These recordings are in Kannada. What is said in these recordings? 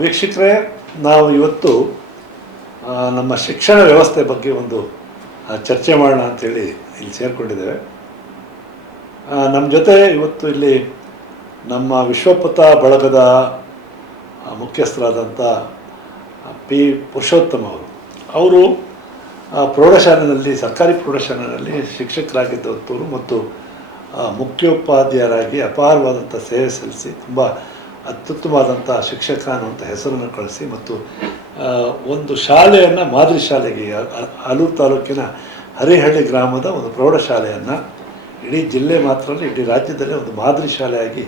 ವೀಕ್ಷಕರೇ, ನಾವು ಇವತ್ತು ನಮ್ಮ ಶಿಕ್ಷಣ ವ್ಯವಸ್ಥೆ ಬಗ್ಗೆ ಒಂದು ಚರ್ಚೆ ಮಾಡೋಣ ಅಂಥೇಳಿ ಇಲ್ಲಿ ಸೇರಿಕೊಂಡಿದ್ದೇವೆ. ನಮ್ಮ ಜೊತೆ ಇವತ್ತು ಇಲ್ಲಿ ನಮ್ಮ ವಿಶ್ವಪಥ ಬಳಗದ ಮುಖ್ಯಸ್ಥರಾದಂಥ ಪಿ ಪುರುಷೋತ್ತಮ ಅವರು ಪ್ರೌಢಶಾಲೆಯಲ್ಲಿ, ಸರ್ಕಾರಿ ಪ್ರೌಢಶಾಲೆಯಲ್ಲಿ ಶಿಕ್ಷಕರಾಗಿದ್ದಂಥವರು ಮತ್ತು ಮುಖ್ಯೋಪಾಧ್ಯಾಯರಾಗಿ ಅಪಾರವಾದಂಥ ಸೇವೆ ಸಲ್ಲಿಸಿ ತುಂಬ ಅತ್ಯುತ್ತಮವಾದಂಥ ಶಿಕ್ಷಕ ಅನ್ನುವಂಥ ಹೆಸರನ್ನು ಕಳಿಸಿ ಮತ್ತು ಒಂದು ಶಾಲೆಯನ್ನು ಮಾದರಿ ಶಾಲೆಗೆ ಆಲೂರು ತಾಲೂಕಿನ ಹರಿಹಳ್ಳಿ ಗ್ರಾಮದ ಒಂದು ಪ್ರೌಢಶಾಲೆಯನ್ನು ಇಡೀ ಜಿಲ್ಲೆ ಮಾತ್ರ ಅಲ್ಲ, ಇಡೀ ರಾಜ್ಯದಲ್ಲೇ ಒಂದು ಮಾದರಿ ಶಾಲೆಯಾಗಿ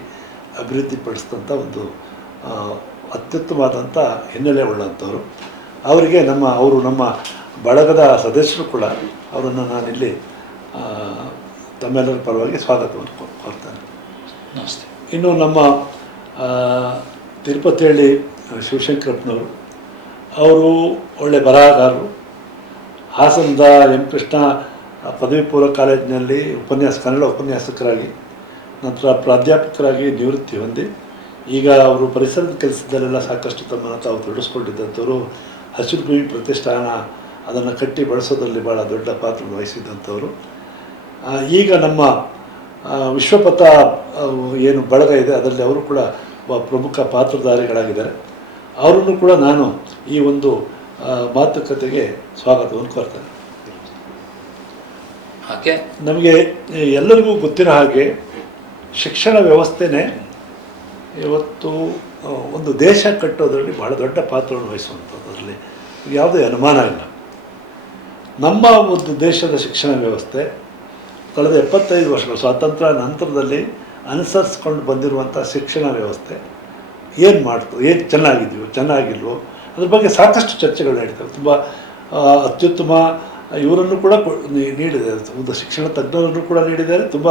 ಅಭಿವೃದ್ಧಿಪಡಿಸಿದಂಥ ಒಂದು ಅತ್ಯುತ್ತಮವಾದಂಥ ಹಿನ್ನೆಲೆ ಉಳ್ಳಂಥವ್ರು. ಅವರಿಗೆ ಅವರು ನಮ್ಮ ಬಳಗದ ಸದಸ್ಯರು ಕೂಡ. ಅವರನ್ನು ನಾನಿಲ್ಲಿ ತಮ್ಮೆಲ್ಲರ ಪರವಾಗಿ ಸ್ವಾಗತವನ್ನು ಕೋರ್ತೇನೆ. ನಮಸ್ತೆ. ಇನ್ನು ನಮ್ಮ ತಿರುಪತಿಹಳ್ಳಿ ಶಿವಶಂಕರಪ್ಪನವರು, ಅವರು ಒಳ್ಳೆ ಬರಹಗಾರರು. ಹಾಸನದ ಎಂ ಕೃಷ್ಣ ಪದವಿ ಪೂರ್ವ ಕಾಲೇಜಿನಲ್ಲಿ ಕನ್ನಡ ಉಪನ್ಯಾಸಕರಾಗಿ, ನಂತರ ಪ್ರಾಧ್ಯಾಪಕರಾಗಿ ನಿವೃತ್ತಿ ಹೊಂದಿ ಈಗ ಅವರು ಪರಿಸರದ ಕೆಲಸದಲ್ಲೆಲ್ಲ ಸಾಕಷ್ಟು ತಮ್ಮನ್ನು ತಾವು ತೊಡಗಿಸ್ಕೊಂಡಿದ್ದಂಥವರು. ಹಸಿರು ಭೂಮಿ ಪ್ರತಿಷ್ಠಾನ ಅದನ್ನು ಕಟ್ಟಿ ಬಳಸೋದ್ರಲ್ಲಿ ಭಾಳ ದೊಡ್ಡ ಪಾತ್ರ ವಹಿಸಿದ್ದಂಥವರು. ಈಗ ನಮ್ಮ ವಿಶ್ವಪಥ ಏನು ಬಳಗ ಇದೆ ಅದರಲ್ಲಿ ಅವರು ಕೂಡ ಪ್ರಮುಖ ಪಾತ್ರಧಾರಿಗಳಾಗಿದ್ದಾರೆ. ಅವರನ್ನು ಕೂಡ ನಾನು ಈ ಒಂದು ಮಾತುಕತೆಗೆ ಸ್ವಾಗತವನ್ನು ಕೋರ್ತೇನೆ. ಹಾಗೆ ನಮಗೆ ಎಲ್ಲರಿಗೂ ಗೊತ್ತಿರೋ ಹಾಗೆ ಶಿಕ್ಷಣ ವ್ಯವಸ್ಥೆನೇ ಇವತ್ತು ಒಂದು ದೇಶ ಕಟ್ಟೋದರಲ್ಲಿ ಬಹಳ ದೊಡ್ಡ ಪಾತ್ರವನ್ನು ವಹಿಸುವಂಥದ್ದು, ಅದರಲ್ಲಿ ಯಾವುದೇ ಅನುಮಾನ ಇಲ್ಲ. ನಮ್ಮ ಒಂದು ದೇಶದ ಶಿಕ್ಷಣ ವ್ಯವಸ್ಥೆ ಕಳೆದ 75 ವರ್ಷಗಳು ಸ್ವಾತಂತ್ರ್ಯ ನಂತರದಲ್ಲಿ ಅನುಸರಿಸ್ಕೊಂಡು ಬಂದಿರುವಂಥ ಶಿಕ್ಷಣ ವ್ಯವಸ್ಥೆ ಏನು ಮಾಡ್ತು, ಏನು ಚೆನ್ನಾಗಿಲ್ವೋ ಅದ್ರ ಬಗ್ಗೆ ಸಾಕಷ್ಟು ಚರ್ಚೆಗಳು ನಡೀತವೆ. ತುಂಬ ಅತ್ಯುತ್ತಮ ಇವರನ್ನು ಕೂಡ ನೀಡಿದ್ದಾರೆ, ಒಂದು ಶಿಕ್ಷಣ ತಜ್ಞರನ್ನು ಕೂಡ ನೀಡಿದ್ದಾರೆ. ತುಂಬ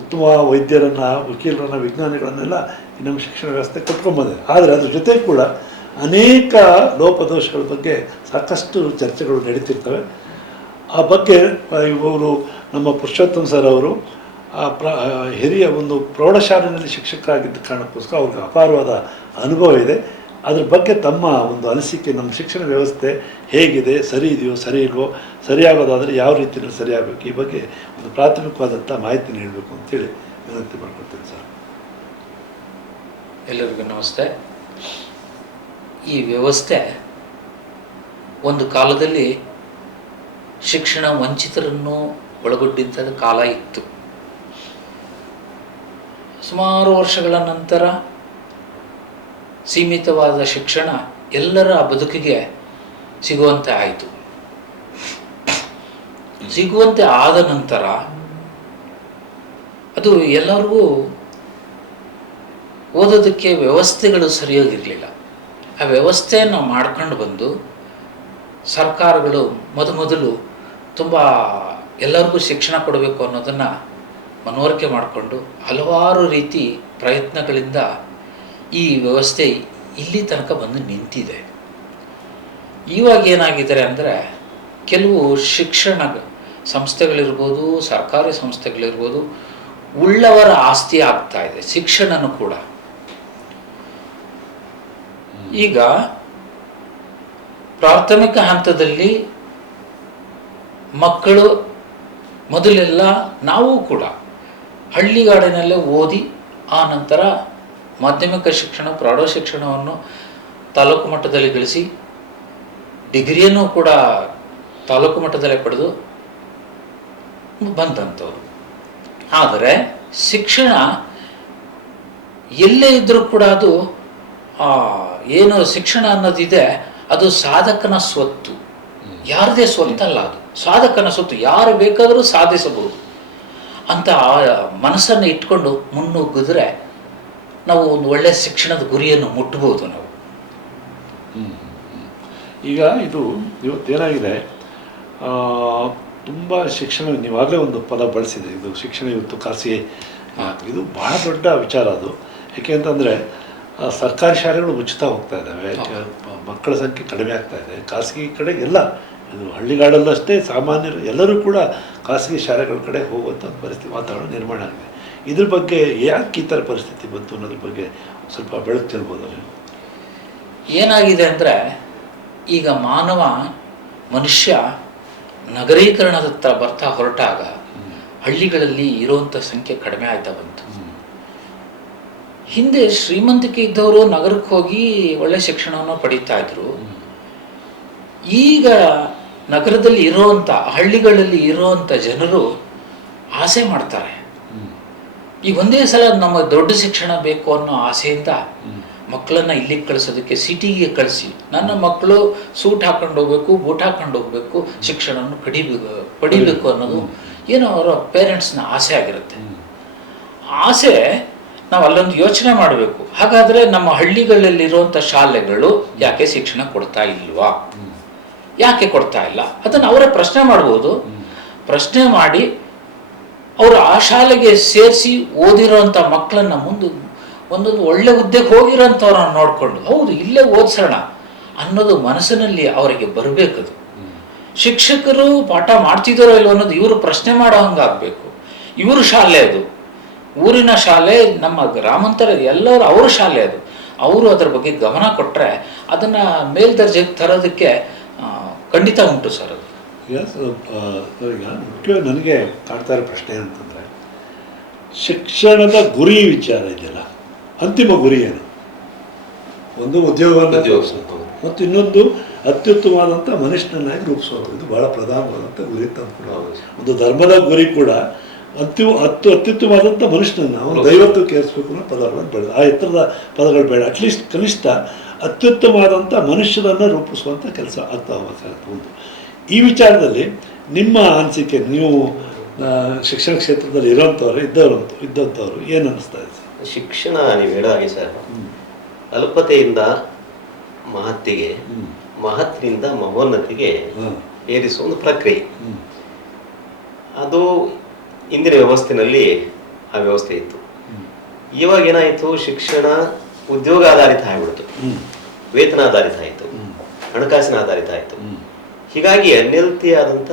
ಉತ್ತಮ ವೈದ್ಯರನ್ನು, ವಕೀಲರನ್ನು, ವಿಜ್ಞಾನಿಗಳನ್ನೆಲ್ಲ ನಮ್ಮ ಶಿಕ್ಷಣ ವ್ಯವಸ್ಥೆ ಕೊಟ್ಕೊಂಡ್ಬಂದಿದೆ. ಆದರೆ ಅದ್ರ ಜೊತೆ ಕೂಡ ಅನೇಕ ಲೋಪದೋಷಗಳ ಬಗ್ಗೆ ಸಾಕಷ್ಟು ಚರ್ಚೆಗಳು ನಡೀತಿರ್ತವೆ. ಆ ಬಗ್ಗೆ ಇವರು ನಮ್ಮ ಪುರುಷೋತ್ತಮ ಸರ್ ಅವರು ಹಿರಿಯ ಒಂದು ಪ್ರೌಢಶಾಲೆಯಲ್ಲಿ ಶಿಕ್ಷಕರಾಗಿದ್ದ ಕಾರಣಕ್ಕೋಸ್ಕರ ಅವ್ರಿಗೆ ಅಪಾರವಾದ ಅನುಭವ ಇದೆ. ಅದ್ರ ಬಗ್ಗೆ ತಮ್ಮ ಒಂದು ಅನಿಸಿಕೆ, ನಮ್ಮ ಶಿಕ್ಷಣ ವ್ಯವಸ್ಥೆ ಹೇಗಿದೆ, ಸರಿ ಇದೆಯೋ ಸರಿ ಇಲ್ವೋ, ಸರಿಯಾಗೋದಾದರೆ ಯಾವ ರೀತಿಯಲ್ಲಿ ಸರಿಯಾಗಬೇಕು, ಈ ಬಗ್ಗೆ ಒಂದು ಪ್ರಾಥಮಿಕವಾದಂಥ ಮಾಹಿತಿ ನೀಡಬೇಕು ಅಂತೇಳಿ ವಿನಂತಿ ಮಾಡ್ಕೊಳ್ತೇನೆ ಸರ್. ಎಲ್ಲರಿಗೂ ನಮಸ್ತೆ. ಈ ವ್ಯವಸ್ಥೆ ಒಂದು ಕಾಲದಲ್ಲಿ ಶಿಕ್ಷಣ ವಂಚಿತರನ್ನು ಒಳಗೊಂಡಿದ್ದ ಕಾಲ ಇತ್ತು. ಸುಮಾರು ವರ್ಷಗಳ ನಂತರ ಸೀಮಿತವಾದ ಶಿಕ್ಷಣ ಎಲ್ಲರ ಬದುಕಿಗೆ ಸಿಗುವಂತೆ ಆಯಿತು. ಸಿಗುವಂತೆ ಆದ ನಂತರ ಅದು ಎಲ್ಲರಿಗೂ ಓದೋದಕ್ಕೆ ವ್ಯವಸ್ಥೆಗಳು ಸರಿಯಾಗಿರಲಿಲ್ಲ. ಆ ವ್ಯವಸ್ಥೆಯನ್ನು ಮಾಡ್ಕೊಂಡು ಬಂದು ಸರ್ಕಾರಗಳು ಮೊದಲು ತುಂಬ ಎಲ್ಲರಿಗೂ ಶಿಕ್ಷಣ ಕೊಡಬೇಕು ಅನ್ನೋದನ್ನು ಮನವರಿಕೆ ಮಾಡಿಕೊಂಡು ಹಲವಾರು ರೀತಿ ಪ್ರಯತ್ನಗಳಿಂದ ಈ ವ್ಯವಸ್ಥೆ ಇಲ್ಲಿ ತನಕ ಬಂದು ನಿಂತಿದೆ. ಇವಾಗ ಏನಾಗಿದ್ದಾರೆ ಅಂದರೆ, ಕೆಲವು ಶಿಕ್ಷಣ ಸಂಸ್ಥೆಗಳಿರ್ಬೋದು, ಸರ್ಕಾರಿ ಸಂಸ್ಥೆಗಳಿರ್ಬೋದು, ಉಳ್ಳವರ ಆಸ್ತಿ ಆಗ್ತಾ ಇದೆ ಶಿಕ್ಷಣನೂ ಕೂಡ. ಈಗ ಪ್ರಾಥಮಿಕ ಹಂತದಲ್ಲಿ ಮಕ್ಕಳು ಮೊದಲೆಲ್ಲ ನಾವು ಕೂಡ ಹಳ್ಳಿಗಾಡಿನಲ್ಲೇ ಓದಿ ಆ ನಂತರ ಮಾಧ್ಯಮಿಕ ಶಿಕ್ಷಣ, ಪ್ರೌಢ ಶಿಕ್ಷಣವನ್ನು ತಾಲೂಕು ಮಟ್ಟದಲ್ಲಿ ಗಳಿಸಿ ಡಿಗ್ರಿಯನ್ನು ಕೂಡ ತಾಲೂಕು ಮಟ್ಟದಲ್ಲೇ ಪಡೆದು ಬಂದಂಥವ್ರು. ಆದರೆ ಶಿಕ್ಷಣ ಎಲ್ಲೇ ಇದ್ದರೂ ಕೂಡ ಅದು ಏನು ಶಿಕ್ಷಣ ಅನ್ನೋದಿದೆ ಅದು ಸಾಧಕನ ಸ್ವತ್ತು, ಯಾರದೇ ಸ್ವತ್ತಲ್ಲ, ಅದು ಸಾಧಕನ ಸ್ವತ್ತು. ಯಾರು ಬೇಕಾದರೂ ಸಾಧಿಸಬಹುದು ಅಂತ ಮನಸ್ಸನ್ನು ಇಟ್ಕೊಂಡು ಮುನ್ನುಗ್ಗಿದ್ರೆ ನಾವು ಒಂದು ಒಳ್ಳೆಯ ಶಿಕ್ಷಣದ ಗುರಿಯನ್ನು ಮುಟ್ಟಬಹುದು ನಾವು. ಈಗ ಇದು ಇವತ್ತೇನಾಗಿದೆ, ತುಂಬ ಶಿಕ್ಷಣ, ನೀವಾಗಲೇ ಒಂದು ಪದ ಬಳಸಿದೆ, ಇದು ಶಿಕ್ಷಣ ಇವತ್ತು ಖಾಸಗಿ, ಇದು ಬಹಳ ದೊಡ್ಡ ವಿಚಾರ ಅದು. ಏಕೆ ಅಂತಂದರೆ ಸರ್ಕಾರಿ ಶಾಲೆಗಳು ಉಚಿತ ಹೋಗ್ತಾ ಇದ್ದಾವೆ, ಮಕ್ಕಳ ಸಂಖ್ಯೆ ಕಡಿಮೆ ಆಗ್ತಾ ಇದೆ. ಖಾಸಗಿ ಕಡೆ ಎಲ್ಲ, ಇದು ಹಳ್ಳಿಗಾಡಲ್ಲಷ್ಟೇ ಸಾಮಾನ್ಯರು ಎಲ್ಲರೂ ಕೂಡ ಖಾಸಗಿ ಶಾಲೆಗಳ ಕಡೆ ಹೋಗುವಂಥ ಪರಿಸ್ಥಿತಿ, ವಾತಾವರಣ ನಿರ್ಮಾಣ ಆಗಿದೆ. ಇದ್ರ ಬಗ್ಗೆ ಯಾಕೆ ಈ ಥರ ಪರಿಸ್ಥಿತಿ ಬಂತು ಅನ್ನೋದ್ರ ಬಗ್ಗೆ ಸ್ವಲ್ಪ ಬೆಳಕು ಚೆಲ್ಬೋದು. ಏನಾಗಿದೆ ಅಂದರೆ ಈಗ ಮನುಷ್ಯ ನಗರೀಕರಣದತ್ತ ಬರ್ತಾ ಹೊರಟಾಗ ಹಳ್ಳಿಗಳಲ್ಲಿ ಇರುವಂಥ ಸಂಖ್ಯೆ ಕಡಿಮೆ ಆಯ್ತಾ ಬಂತು. ಹಿಂದೆ ಶ್ರೀಮಂತಿಕೆ ಇದ್ದವರು ನಗರಕ್ಕೆ ಹೋಗಿ ಒಳ್ಳೆ ಶಿಕ್ಷಣವನ್ನು ಪಡೀತಾ ಇದ್ರು. ಈಗ ನಗರದಲ್ಲಿ ಇರುವಂಥ ಹಳ್ಳಿಗಳಲ್ಲಿ ಇರುವಂಥ ಜನರು ಆಸೆ ಮಾಡ್ತಾರೆ. ಈಗ ಒಂದೇ ಸಲ ನಮ್ಮ ದೊಡ್ಡ ಶಿಕ್ಷಣ ಬೇಕು ಅನ್ನೋ ಆಸೆಯಿಂದ ಮಕ್ಕಳನ್ನ ಇಲ್ಲಿಗೆ ಕಳಿಸೋದಕ್ಕೆ ಸಿಟಿಗೆ ಕಳಿಸಿ ನನ್ನ ಮಕ್ಕಳು ಸೂಟ್ ಹಾಕೊಂಡು ಹೋಗ್ಬೇಕು, ಬೂಟ್ ಹಾಕೊಂಡು ಹೋಗ್ಬೇಕು, ಶಿಕ್ಷಣವನ್ನು ಪಡಿಬೇಕು ಅನ್ನೋದು ಏನೋ ಅವರ ಪೇರೆಂಟ್ಸ್ನ ಆಸೆ ಆಗಿರುತ್ತೆ. ಆಸೆ ನಾವು ಅಲ್ಲೊಂದು ಯೋಚನೆ ಮಾಡಬೇಕು. ಹಾಗಾದರೆ ನಮ್ಮ ಹಳ್ಳಿಗಳಲ್ಲಿರುವಂಥ ಶಾಲೆಗಳು ಯಾಕೆ ಶಿಕ್ಷಣ ಕೊಡ್ತಾ ಇಲ್ವಾ, ಯಾಕೆ ಕೊಡ್ತಾ ಇಲ್ಲ, ಅದನ್ನು ಅವರೇ ಪ್ರಶ್ನೆ ಮಾಡ್ಬೋದು. ಪ್ರಶ್ನೆ ಮಾಡಿ ಅವರು ಆ ಶಾಲೆಗೆ ಸೇರಿಸಿ ಓದಿರೋಂಥ ಮಕ್ಕಳನ್ನ ಒಂದೊಂದು ಒಳ್ಳೆ ಹುದ್ದೆಗೆ ಹೋಗಿರೋಂಥವ್ರನ್ನ ನೋಡಿಕೊಂಡು ಹೌದು ಇಲ್ಲೇ ಓದಿಸೋಣ ಅನ್ನೋದು ಮನಸ್ಸಿನಲ್ಲಿ ಅವರಿಗೆ ಬರಬೇಕದು. ಶಿಕ್ಷಕರು ಪಾಠ ಮಾಡ್ತಿದ್ದಾರೋ ಇಲ್ಲೋ ಅನ್ನೋದು ಇವರು ಪ್ರಶ್ನೆ ಮಾಡೋ ಹಂಗಾಗಬೇಕು. ಇವ್ರ ಶಾಲೆ ಅದು, ಊರಿನ ಶಾಲೆ, ನಮ್ಮ ಗ್ರಾಮಾಂತರ ಎಲ್ಲರೂ ಅವ್ರ ಶಾಲೆ ಅದು. ಅವರು ಅದರ ಬಗ್ಗೆ ಗಮನ ಕೊಟ್ಟರೆ ಅದನ್ನು ಮೇಲ್ದರ್ಜೆಗೆ ತರೋದಕ್ಕೆ ಖಂಡಿತ ಉಂಟು ಸರ್. ಅದು ಈಗ ಮುಖ್ಯವಾಗಿ ನನಗೆ ಕಾಡ್ತಾ ಇರೋ ಪ್ರಶ್ನೆ ಏನಂತಂದರೆ, ಶಿಕ್ಷಣದ ಗುರಿ ವಿಚಾರ ಇದೆಯಲ್ಲ, ಅಂತಿಮ ಗುರಿ ಏನು? ಒಂದು ಉದ್ಯೋಗವನ್ನು ಮತ್ತು ಇನ್ನೊಂದು ಅತ್ಯುತ್ತಮವಾದಂಥ ಮನುಷ್ಯನನ್ನಾಗಿ ರೂಪಿಸೋದು. ಇದು ಬಹಳ ಪ್ರಧಾನವಾದಂಥ ಗುರಿ ಅಂತ. ಒಂದು ಧರ್ಮದ ಗುರಿ ಕೂಡ ಅತ್ಯುತ್ತಮವಾದಂಥ ಮನುಷ್ಯನನ್ನು ಅವನು ದೈವತ್ವಕ್ಕೆ ಏರಿಸಬೇಕು ಅನ್ನೋ ಪದಗಳನ್ನು ಬೇಡ, ಆ ಎತ್ತರದ ಪದಗಳು ಬೇಡ. ಅಟ್ಲೀಸ್ಟ್ ಕನಿಷ್ಠ ಅತ್ಯುತ್ತಮವಾದಂಥ ಮನುಷ್ಯನನ್ನು ರೂಪಿಸುವಂಥ ಕೆಲಸ ಆಗ್ತಾ ಹೋಗಬೇಕಾಗುತ್ತೆ. ಒಂದು ಈ ವಿಚಾರದಲ್ಲಿ ನಿಮ್ಮ ಅನಿಸಿಕೆ, ನೀವು ಶಿಕ್ಷಣ ಕ್ಷೇತ್ರದಲ್ಲಿ ಇದ್ದಂಥವ್ರು ಏನು ಅನ್ನಿಸ್ತಾ ಇದೆ? ಶಿಕ್ಷಣ ನೀವು ಹೇಳೋ ಹಾಗೆ ಸರ್, ಅಲ್ಪತೆಯಿಂದ ಮಹತ್ತಿಗೆ, ಮಹತ್ತಿನಿಂದ ಮಹೋನ್ನತಿಗೆ ಏರಿಸುವ ಒಂದು ಪ್ರಕ್ರಿಯೆ. ಅದು ಇಂದಿನ ವ್ಯವಸ್ಥೆಯಲ್ಲಿ ಆ ವ್ಯವಸ್ಥೆ ಇತ್ತು. ಇವಾಗ ಏನಾಯಿತು, ಶಿಕ್ಷಣ ಉದ್ಯೋಗ ಆಧಾರಿತ ಆಗಿಬಿಡ್ತು, ವೇತನ ಆಧಾರಿತ ಆಯಿತು, ಹಣಕಾಸಿನ ಆಧಾರಿತ ಆಯಿತು. ಹೀಗಾಗಿ ಅನ್ಯಲ್ತಿ ಆದಂಥ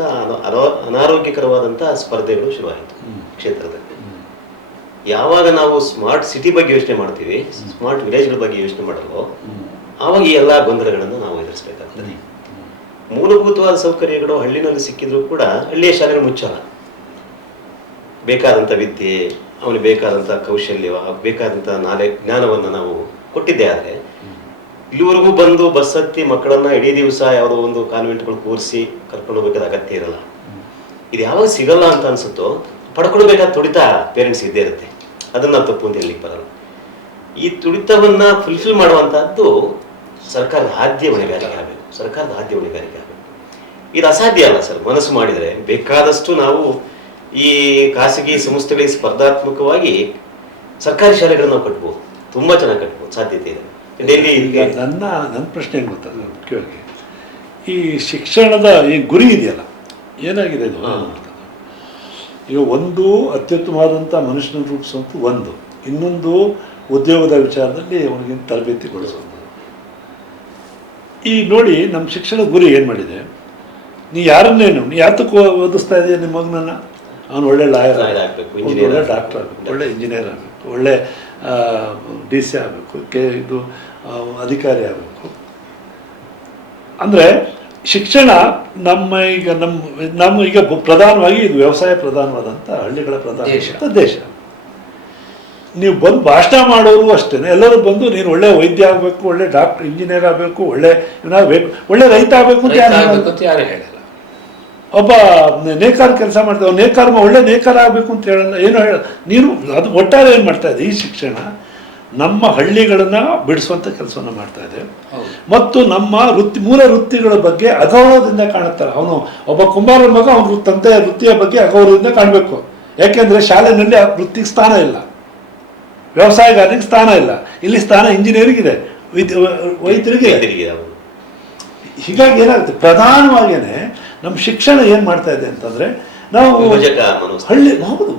ಅನಾರೋಗ್ಯಕರವಾದಂಥ ಸ್ಪರ್ಧೆಗಳು ಶುರುವಾಯಿತು ಕ್ಷೇತ್ರದಲ್ಲಿ. ಯಾವಾಗ ನಾವು ಸ್ಮಾರ್ಟ್ ಸಿಟಿ ಬಗ್ಗೆ ಯೋಚನೆ ಮಾಡ್ತೀವಿ, ಸ್ಮಾರ್ಟ್ ವಿಲೇಜ್ಗಳ ಬಗ್ಗೆ ಯೋಚನೆ ಮಾಡಲು, ಆವಾಗ ಈ ಎಲ್ಲ ಗೊಂದಲಗಳನ್ನು ನಾವು ಎದುರಿಸಬೇಕಾಗ್ತದೆ. ಮೂಲಭೂತವಾದ ಸೌಕರ್ಯಗಳು ಹಳ್ಳಿನಲ್ಲಿ ಸಿಕ್ಕಿದ್ರು ಕೂಡ ಹಳ್ಳಿಯ ಶಾಲೆಗಳು ಮುಚ್ಚಲ್ಲ. ಬೇಕಾದಂಥ ವಿದ್ಯೆ, ಅವನಿಗೆ ಬೇಕಾದಂಥ ಕೌಶಲ್ಯ, ಬೇಕಾದಂಥ ಜ್ಞಾನವನ್ನು ನಾವು ಕೊಟ್ಟಿದ್ದೆ. ಆದರೆ ಇಲ್ಲಿವರೆಗೂ ಬಂದು ಬಸ್ ಹತ್ತಿ ಮಕ್ಕಳನ್ನ ಇಡೀ ದಿವಸ ಯಾವುದೋ ಒಂದು ಕಾನ್ವೆಂಟ್ಗಳು ಕೂರಿಸಿ ಕರ್ಕೊಂಡು ಹೋಗ್ಬೇಕಾದ ಅಗತ್ಯ ಇರಲ್ಲ. ಇದು ಯಾವಾಗ ಸಿಗಲ್ಲ ಅಂತ ಅನ್ಸುತ್ತೋ ಪಡ್ಕೊಳ್ಬೇಕಾದ ತುಡಿತ ಪೇರೆಂಟ್ಸ್ ಇದ್ದೇ ಇರುತ್ತೆ. ಅದನ್ನ ನಾವು ತಪ್ಪು ಅಂತ ಹೇಳಲಿಕ್ಕೆ ಬರಲ್ಲ. ಈ ತುಡಿತವನ್ನ ಫುಲ್ಫಿಲ್ ಮಾಡುವಂತಹದ್ದು ಸರ್ಕಾರದ ಆದ್ಯ ಹೊಣೆಗಾರಿಕೆ ಆಗಬೇಕು. ಸರ್ಕಾರದ ಆದ್ಯ ಹೊಣೆಗಾರಿಕೆ ಆಗಬೇಕು. ಇದು ಅಸಾಧ್ಯ ಅಲ್ಲ ಸರ್. ಮನಸ್ಸು ಮಾಡಿದರೆ ಬೇಕಾದಷ್ಟು ನಾವು ಈ ಖಾಸಗಿ ಸಂಸ್ಥೆಗಳಿಗೆ ಸ್ಪರ್ಧಾತ್ಮಕವಾಗಿ ಸರ್ಕಾರಿ ಶಾಲೆಗಳನ್ನ ನಾವು ಕಟ್ಬೋದು, ತುಂಬಾ ಚೆನ್ನಾಗಿ ಕಟ್ಬೋದು, ಸಾಧ್ಯತೆ ಇದೆ. ನನ್ನ ಪ್ರಶ್ನೆ ಏನು ಗೊತ್ತಲ್ಲ, ಮುಖ್ಯವಾಗಿ ಈ ಶಿಕ್ಷಣದ ಈ ಗುರಿ ಇದೆಯಲ್ಲ, ಏನಾಗಿದೆ ಇದು? ಈಗ ಒಂದು ಅತ್ಯುತ್ತಮವಾದಂಥ ಮನುಷ್ಯನ ರೂಪಿಸುವಂಥ ಒಂದು, ಇನ್ನೊಂದು ಉದ್ಯೋಗದ ವಿಚಾರದಲ್ಲಿ ಅವನಿಗೆ ತರಬೇತಿ ಕೊಡಿಸುವಂಥದ್ದು. ಈ ನೋಡಿ ನಮ್ಮ ಶಿಕ್ಷಣ ಗುರಿ ಏನು ಮಾಡಿದೆ, ನೀ ಯಾತಕ್ಕೆ ಓದಿಸ್ತಾ ಇದೆಯಾ ನಿಮ್ಮ ಮಗನನ್ನು? ಅವನು ಒಳ್ಳೆ ಲಾಯರ್ ಆಗಬೇಕು, ಒಳ್ಳೆ ಡಾಕ್ಟರ್ ಆಗಬೇಕು, ಒಳ್ಳೆ ಇಂಜಿನಿಯರ್ ಆಗಬೇಕು, ಒಳ್ಳೆ DC ಆಗಬೇಕು, ಇದು ಅಧಿಕಾರಿ ಆಗಬೇಕು. ಅಂದರೆ ಶಿಕ್ಷಣ ನಮ್ಮ ಈಗ ಪ್ರಧಾನವಾಗಿ ಇದು ವ್ಯವಸಾಯ ಪ್ರಧಾನವಾದಂಥ ಹಳ್ಳಿಗಳ ಪ್ರಧಾನ ದೇಶ. ನೀವು ಬಂದು ಭಾಷಣ ಮಾಡೋರು ಅಷ್ಟೇ, ಎಲ್ಲರೂ ಬಂದು ನೀನು ಒಳ್ಳೆ ವೈದ್ಯ ಆಗಬೇಕು, ಒಳ್ಳೆ ಡಾಕ್ಟರ್ ಇಂಜಿನಿಯರ್ ಆಗಬೇಕು, ಒಳ್ಳೆ ಏನಾಗಬೇಕು, ಒಳ್ಳೆ ರೈತ ಆಗಬೇಕು ಅಂತ ಯಾರು ಹೇಳಲ್ಲ. ಒಬ್ಬ ನೇಕಾರ ಕೆಲಸ ಮಾಡ್ತಾವೆ, ಒಳ್ಳೆ ನೇಕಾರ ಆಗಬೇಕು ಅಂತ ಹೇಳಲ್ಲ, ಏನೋ ಹೇಳ. ನೀನು ಅದು ಒಟ್ಟಾರೆ ಏನು ಮಾಡ್ತಾ ಇದೆ, ಈ ಶಿಕ್ಷಣ ನಮ್ಮ ಹಳ್ಳಿಗಳನ್ನ ಬಿಡಿಸುವಂಥ ಕೆಲಸವನ್ನು ಮಾಡ್ತಾ ಇದೆ. ಮತ್ತು ನಮ್ಮ ಮೂಲ ವೃತ್ತಿಗಳ ಬಗ್ಗೆ ಅಗೌರವದಿಂದ ಕಾಣುತ್ತಾರೆ. ಅವನು ಒಬ್ಬ ಕುಂಬಾರನ ಮಗ ಅವನ ತಂದೆಯ ವೃತ್ತಿಯ ಬಗ್ಗೆ ಅಗೌರವದಿಂದ ಕಾಣಬೇಕು. ಯಾಕೆಂದರೆ ಶಾಲೆಯಲ್ಲಿ ಆ ವೃತ್ತಿಗೆ ಸ್ಥಾನ ಇಲ್ಲ, ವ್ಯವಸಾಯಗಾರರಿಗೆ ಸ್ಥಾನ ಇಲ್ಲ. ಇಲ್ಲಿ ಸ್ಥಾನ ಇಂಜಿನಿಯರಿಗಿದೆ, ವೈದ್ಯರಿಗೆ. ಹೀಗಾಗಿ ಏನಾಗುತ್ತೆ, ಪ್ರಧಾನವಾಗಿಯೇ ನಮ್ಮ ಶಿಕ್ಷಣ ಏನು ಮಾಡ್ತಾ ಇದೆ ಅಂತಂದರೆ, ನಾವು ಹಳ್ಳಿ ಹೌದು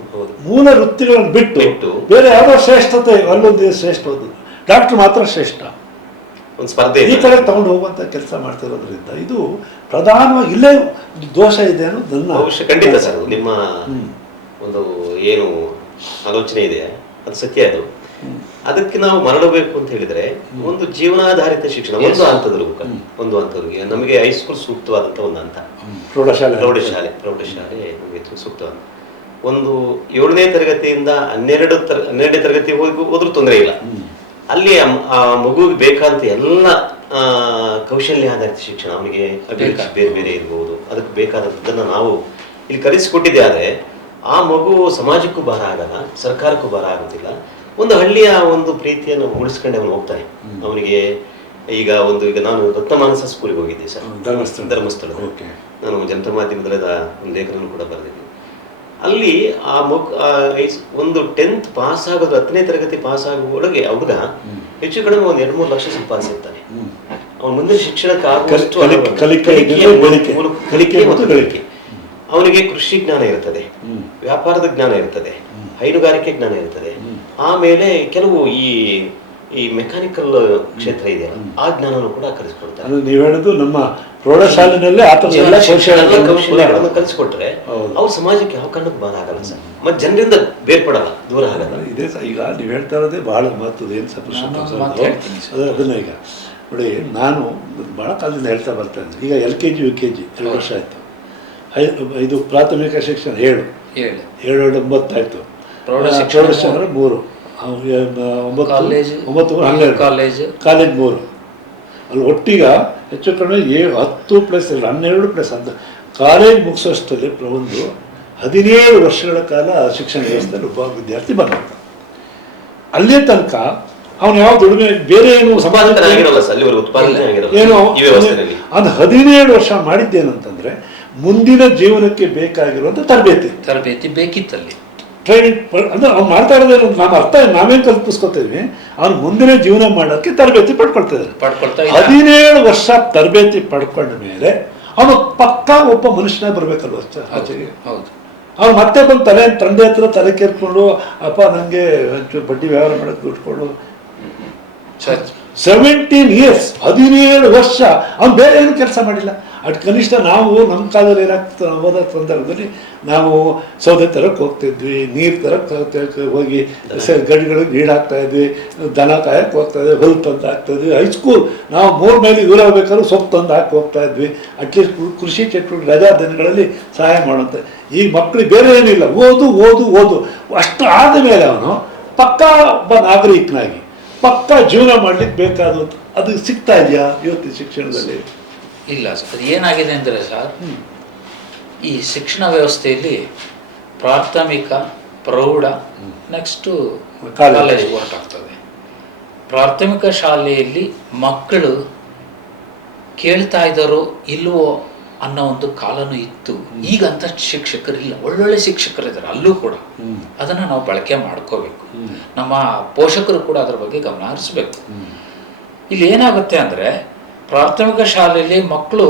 ಮೂಲ ವೃತ್ತಿಗಳನ್ನು ಬಿಟ್ಟು ಬೇರೆ ಯಾವುದೋ ಶ್ರೇಷ್ಠತೆ, ಅಲ್ಲೊಂದು ಶ್ರೇಷ್ಠವಾದ ಡಾಕ್ಟರ್ ಮಾತ್ರ ಶ್ರೇಷ್ಠ, ಈ ಕಡೆ ತಗೊಂಡು ಹೋಗುವಂಥ ಕೆಲಸ ಮಾಡ್ತಿರೋದ್ರಿಂದ ಇದು ಪ್ರಧಾನವಾಗಿ ಇಲ್ಲೇ ದೋಷ ಇದೆ ಅನ್ನೋದು ನನ್ನ ಖಂಡಿತ ಸರ್. ನಿಮ್ಮ ಒಂದು ಏನು ಆಲೋಚನೆ ಇದೆ ಅದು ಸತ್ಯ. ಅದು ಅದಕ್ಕೆ ನಾವು ಮರಳಬೇಕು ಅಂತ ಹೇಳಿದ್ರೆ ಒಂದು ಜೀವನಾಧಾರಿತ ಶಿಕ್ಷಣ ಒಂದು ಹಂತದವರೆಗೆ ನಮಗೆ ಹೈಸ್ಕೂಲ್ ಸೂಕ್ತವಾದಂತ ಒಂದು ಹಂತ, ಪ್ರೌಢಶಾಲೆ ನಮಗೆ ಸೂಕ್ತವಾದ ಒಂದು 7ನೇ ತರಗತಿಯಿಂದ 12ನೇ ತರಗತಿ ಹೋದ್ರೂ ತೊಂದರೆ ಇಲ್ಲ. ಅಲ್ಲಿ ಆ ಮಗುವಿಗೆ ಬೇಕಾದಂತ ಎಲ್ಲ ಕೌಶಲ್ಯ ಆಧಾರಿತ ಶಿಕ್ಷಣ, ಅವನಿಗೆ ಅಭಿರುಚಿ ಬೇರೆ ಬೇರೆ ಇರ್ಬೋದು, ಅದಕ್ಕೆ ಬೇಕಾದಂಥದ್ದನ್ನು ನಾವು ಇಲ್ಲಿ ಕಲಿಸಿಕೊಟ್ಟಿದ್ದೆ. ಆದರೆ ಆ ಮಗು ಸಮಾಜಕ್ಕೂ ಭಾರ ಆಗಲ್ಲ, ಸರ್ಕಾರಕ್ಕೂ ಭಾರ ಆಗೋದಿಲ್ಲ. ಒಂದು ಹಳ್ಳಿಯ ಒಂದು ಪ್ರೀತಿಯನ್ನು ಉಳಿಸ್ಕೊಂಡು ಅವನು ಹೋಗ್ತಾನೆ. ಅವನಿಗೆ ಈಗ ನಾನು ರತ್ನಮಾನಸ ಸ್ಕೂಲಿಗೆ ಹೋಗಿದ್ದೆ ಸರ್, ಧರ್ಮಸ್ಥಳ. ನಾನು ಜನತಾ ಮಾಧ್ಯಮದಲ್ಲಿ ಒಂದು ಲೇಖನವನ್ನು ಕೂಡ ಬರೆದಿದ್ದೆ. ಅಲ್ಲಿ ಆ ಒಂದು 10th ಪಾಸ್ ಆಗೋದು, 10ನೇ ತರಗತಿ ಪಾಸ್ ಆಗೋ ಒಳಗೆ ಹುಡುಗ ಹೆಚ್ಚು ಕಡಿಮೆ ಒಂದು 2-3 ಲಕ್ಷ ಸಂಪಾದಿಸಿರ್ತಾನೆ. ಅವನ ಮುಂದೆ ಶಿಕ್ಷಣಕ್ಕೆ ಆಗುವಷ್ಟು ಕಲಿಕೆ ಮತ್ತು ಗಳಿಕೆ. ಅವನಿಗೆ ಕೃಷಿ ಜ್ಞಾನ ಇರ್ತದೆ, ವ್ಯಾಪಾರದ ಜ್ಞಾನ ಇರ್ತದೆ, ಹೈನುಗಾರಿಕೆ ಜ್ಞಾನ ಇರ್ತದೆ, ಆಮೇಲೆ ಕೆಲವು ಈ ಮೆಕ್ಯಾನಿಕಲ್ ಕ್ಷೇತ್ರ ಇದೆಯಲ್ಲ ಆ ಜ್ಞಾನವನ್ನು ಕೂಡ ಕಲಿಸ್ಕೊಡ್ತಾರೆ. ನೀವು ಹೇಳೋದು ನಮ್ಮ ಪ್ರೌಢಶಾಲೆನಲ್ಲೇ ಕೌಶಲ್ಯಗಳನ್ನು ಕಲಿಸ್ಕೊಟ್ರೆ ಅವ್ರು ಸಮಾಜಕ್ಕೆ ಯಾವ ಕಾರಣಕ್ಕೂ ಭಾರ ಆಗಲ್ಲ ಸರ್, ಮತ್ತೆ ಜನರಿಂದ ಬೇರ್ಪಡಲ್ಲ, ದೂರ ಆಗಲ್ಲ. ಇದೇ ಈಗ ನೀವು ಹೇಳ್ತಾ ಇರೋದೇ ಬಹಳ ಮಹತ್ವದ ಏನು ಅದನ್ನ ಈಗ ನೋಡಿ, ನಾನು ಬಹಳ ಕಾಲದಿಂದ ಹೇಳ್ತಾ ಬರ್ತಾ ಇದ್ದೆ. ಈಗ LKG UKG 2 ವರ್ಷ ಆಯ್ತು. ಇದು ಪ್ರಾಥಮಿಕ ಶಿಕ್ಷಣ 7 9 ಆಯ್ತು. ಪ್ರೌಢಶಿಕ್ಷಣ 3, 9 ಕಾಲೇಜ್ 3. ಅಲ್ಲಿ ಒಟ್ಟಿಗ ಹೆಚ್ಚು ಕಡಿಮೆ 10 ಪ್ಲಸ್ 12 ಪ್ಲಸ್ ಅಂತ ಕಾಲೇಜ್ ಮುಗಿಸೋಷ್ಟರಲ್ಲಿ ಒಂದು 17 ವರ್ಷಗಳ ಕಾಲ ಶಿಕ್ಷಣ ವ್ಯವಸ್ಥೆಯಲ್ಲಿ ಒಬ್ಬ ವಿದ್ಯಾರ್ಥಿ ಬಂದ. ಅಲ್ಲೇ ತನಕ ಅವನು ಯಾವ ದುಡಿಮೆ ಬೇರೆ ಏನು ಏನು ಅದು 17 ವರ್ಷ ಮಾಡಿದ್ದೇನಂತಂದ್ರೆ ಮುಂದಿನ ಜೀವನಕ್ಕೆ ಬೇಕಾಗಿರುವಂತ ತರಬೇತಿ ಬೇಕಿತ್ತಲ್ಲಿ. ಟ್ರೈನಿಂಗ್ ಅಂದ್ರೆ ಅವ್ನು ಮಾಡ್ತಾ ಇರೋದೇನು ನಮ್ಮ ಅರ್ಥ ನಾವೇನು ಕಲ್ಪಿಸ್ಕೊತೀವಿ, ಅವ್ನು ಮುಂದಿನ ಜೀವನ ಮಾಡೋಕ್ಕೆ ತರಬೇತಿ ಪಡ್ಕೊಳ್ತಿದ್ದಾರೆ. 17 ವರ್ಷ ತರಬೇತಿ ಪಡ್ಕೊಂಡ ಮೇಲೆ ಅವನು ಪಕ್ಕಾ ಒಬ್ಬ ಮನುಷ್ಯನಾಗಿ ಬರ್ಬೇಕಲ್ವ ಆಚೆಗೆ. ಅವ್ನು ಮತ್ತೆ ಬಂದು ತಂದೆ ಹತ್ರ ತಲೆ ಕೇರ್ಕೊಂಡು ಅಪ್ಪ ನನಗೆ ಬಡ್ಡಿ ವ್ಯವಹಾರ ಮಾಡೋಕ್ಕೆ ದುಡ್ಡು ಕೊಡು. 17 years 17 ವರ್ಷ ಅವ್ನು ಬೇರೆ ಏನು ಕೆಲಸ ಮಾಡಿಲ್ಲ. ಅಟ್ ಕನಿಷ್ಠ ನಾವು ನಮ್ಮ ಕಾಲದಲ್ಲಿ ಏನಾಗ್ತದೆ, ಹೋದ ಸಂದರ್ಭದಲ್ಲಿ ನಾವು ಸೌದೆ ತರಕ್ಕೆ ಹೋಗ್ತಿದ್ವಿ, ನೀರು ತರಕ್ಕೆ ಹೋಗಿ ಗಡಿಗಳಿಗೆ ನೀಡಾಕ್ತಾ ಇದ್ವಿ, ದನ ಕಾಯಕ್ಕೆ ಹೋಗ್ತಾ ಇದ್ವಿ, ಹೊಲ್ ತಂದು ಹಾಕ್ತಾ ಇದ್ವಿ. ಹೈಸ್ಕೂಲ್ ನಾವು 3 ಮೈಲಿ ದೂರ ಹೋಗ್ಬೇಕಾದ್ರೂ ಸೊಪ್ಪು ತಂದು ಹಾಕಿ ಹೋಗ್ತಾ ಇದ್ವಿ. ಅಟ್ಲೀಸ್ಟ್ ಕೃಷಿ ಚಟುವಟಿಕೆ ರಜಾ ದಿನಗಳಲ್ಲಿ ಸಹಾಯ ಮಾಡುವಂಥ. ಈಗ ಮಕ್ಕಳಿಗೆ ಬೇರೆ ಏನಿಲ್ಲ, ಓದು ಅಷ್ಟು ಆದ ಮೇಲೆ ಅವನು ಪಕ್ಕಾ ಒಬ್ಬ ನಾಗರಿಕನಾಗಿ ಪಕ್ಕಾ ಜೀವನ ಮಾಡ್ಲಿಕ್ಕೆ ಬೇಕಾದಂತ ಅದು ಸಿಗ್ತಾ ಇದೆಯಾ ಇವತ್ತಿನ ಶಿಕ್ಷಣದಲ್ಲಿ? ಇಲ್ಲ ಸರ್. ಅದು ಏನಾಗಿದೆ ಅಂದರೆ ಸರ್, ಈ ಶಿಕ್ಷಣ ವ್ಯವಸ್ಥೆಯಲ್ಲಿ ಪ್ರಾಥಮಿಕ, ಪ್ರೌಢ, ನೆಕ್ಸ್ಟು ಕಾಲೇಜ್ ಹೊರಟಾಗ್ತದೆ. ಪ್ರಾಥಮಿಕ ಶಾಲೆಯಲ್ಲಿ ಮಕ್ಕಳು ಕೇಳ್ತಾ ಇದ್ದಾರೋ ಇಲ್ವೋ ಅನ್ನೋ ಒಂದು ಕಾಲನೂ ಇತ್ತು. ಈಗಂತ ಶಿಕ್ಷಕರಿಲ್ಲ, ಒಳ್ಳೊಳ್ಳೆ ಶಿಕ್ಷಕರಿದ್ದಾರೆ ಅಲ್ಲೂ ಕೂಡ. ಅದನ್ನು ನಾವು ಬಳಕೆ ಮಾಡ್ಕೋಬೇಕು. ನಮ್ಮ ಪೋಷಕರು ಕೂಡ ಅದರ ಬಗ್ಗೆ ಗಮನ ಹರಿಸ್ಬೇಕು. ಇಲ್ಲಿ ಏನಾಗುತ್ತೆ ಅಂದರೆ, ಪ್ರಾಥಮಿಕ ಶಾಲೆಯಲ್ಲಿ ಮಕ್ಕಳು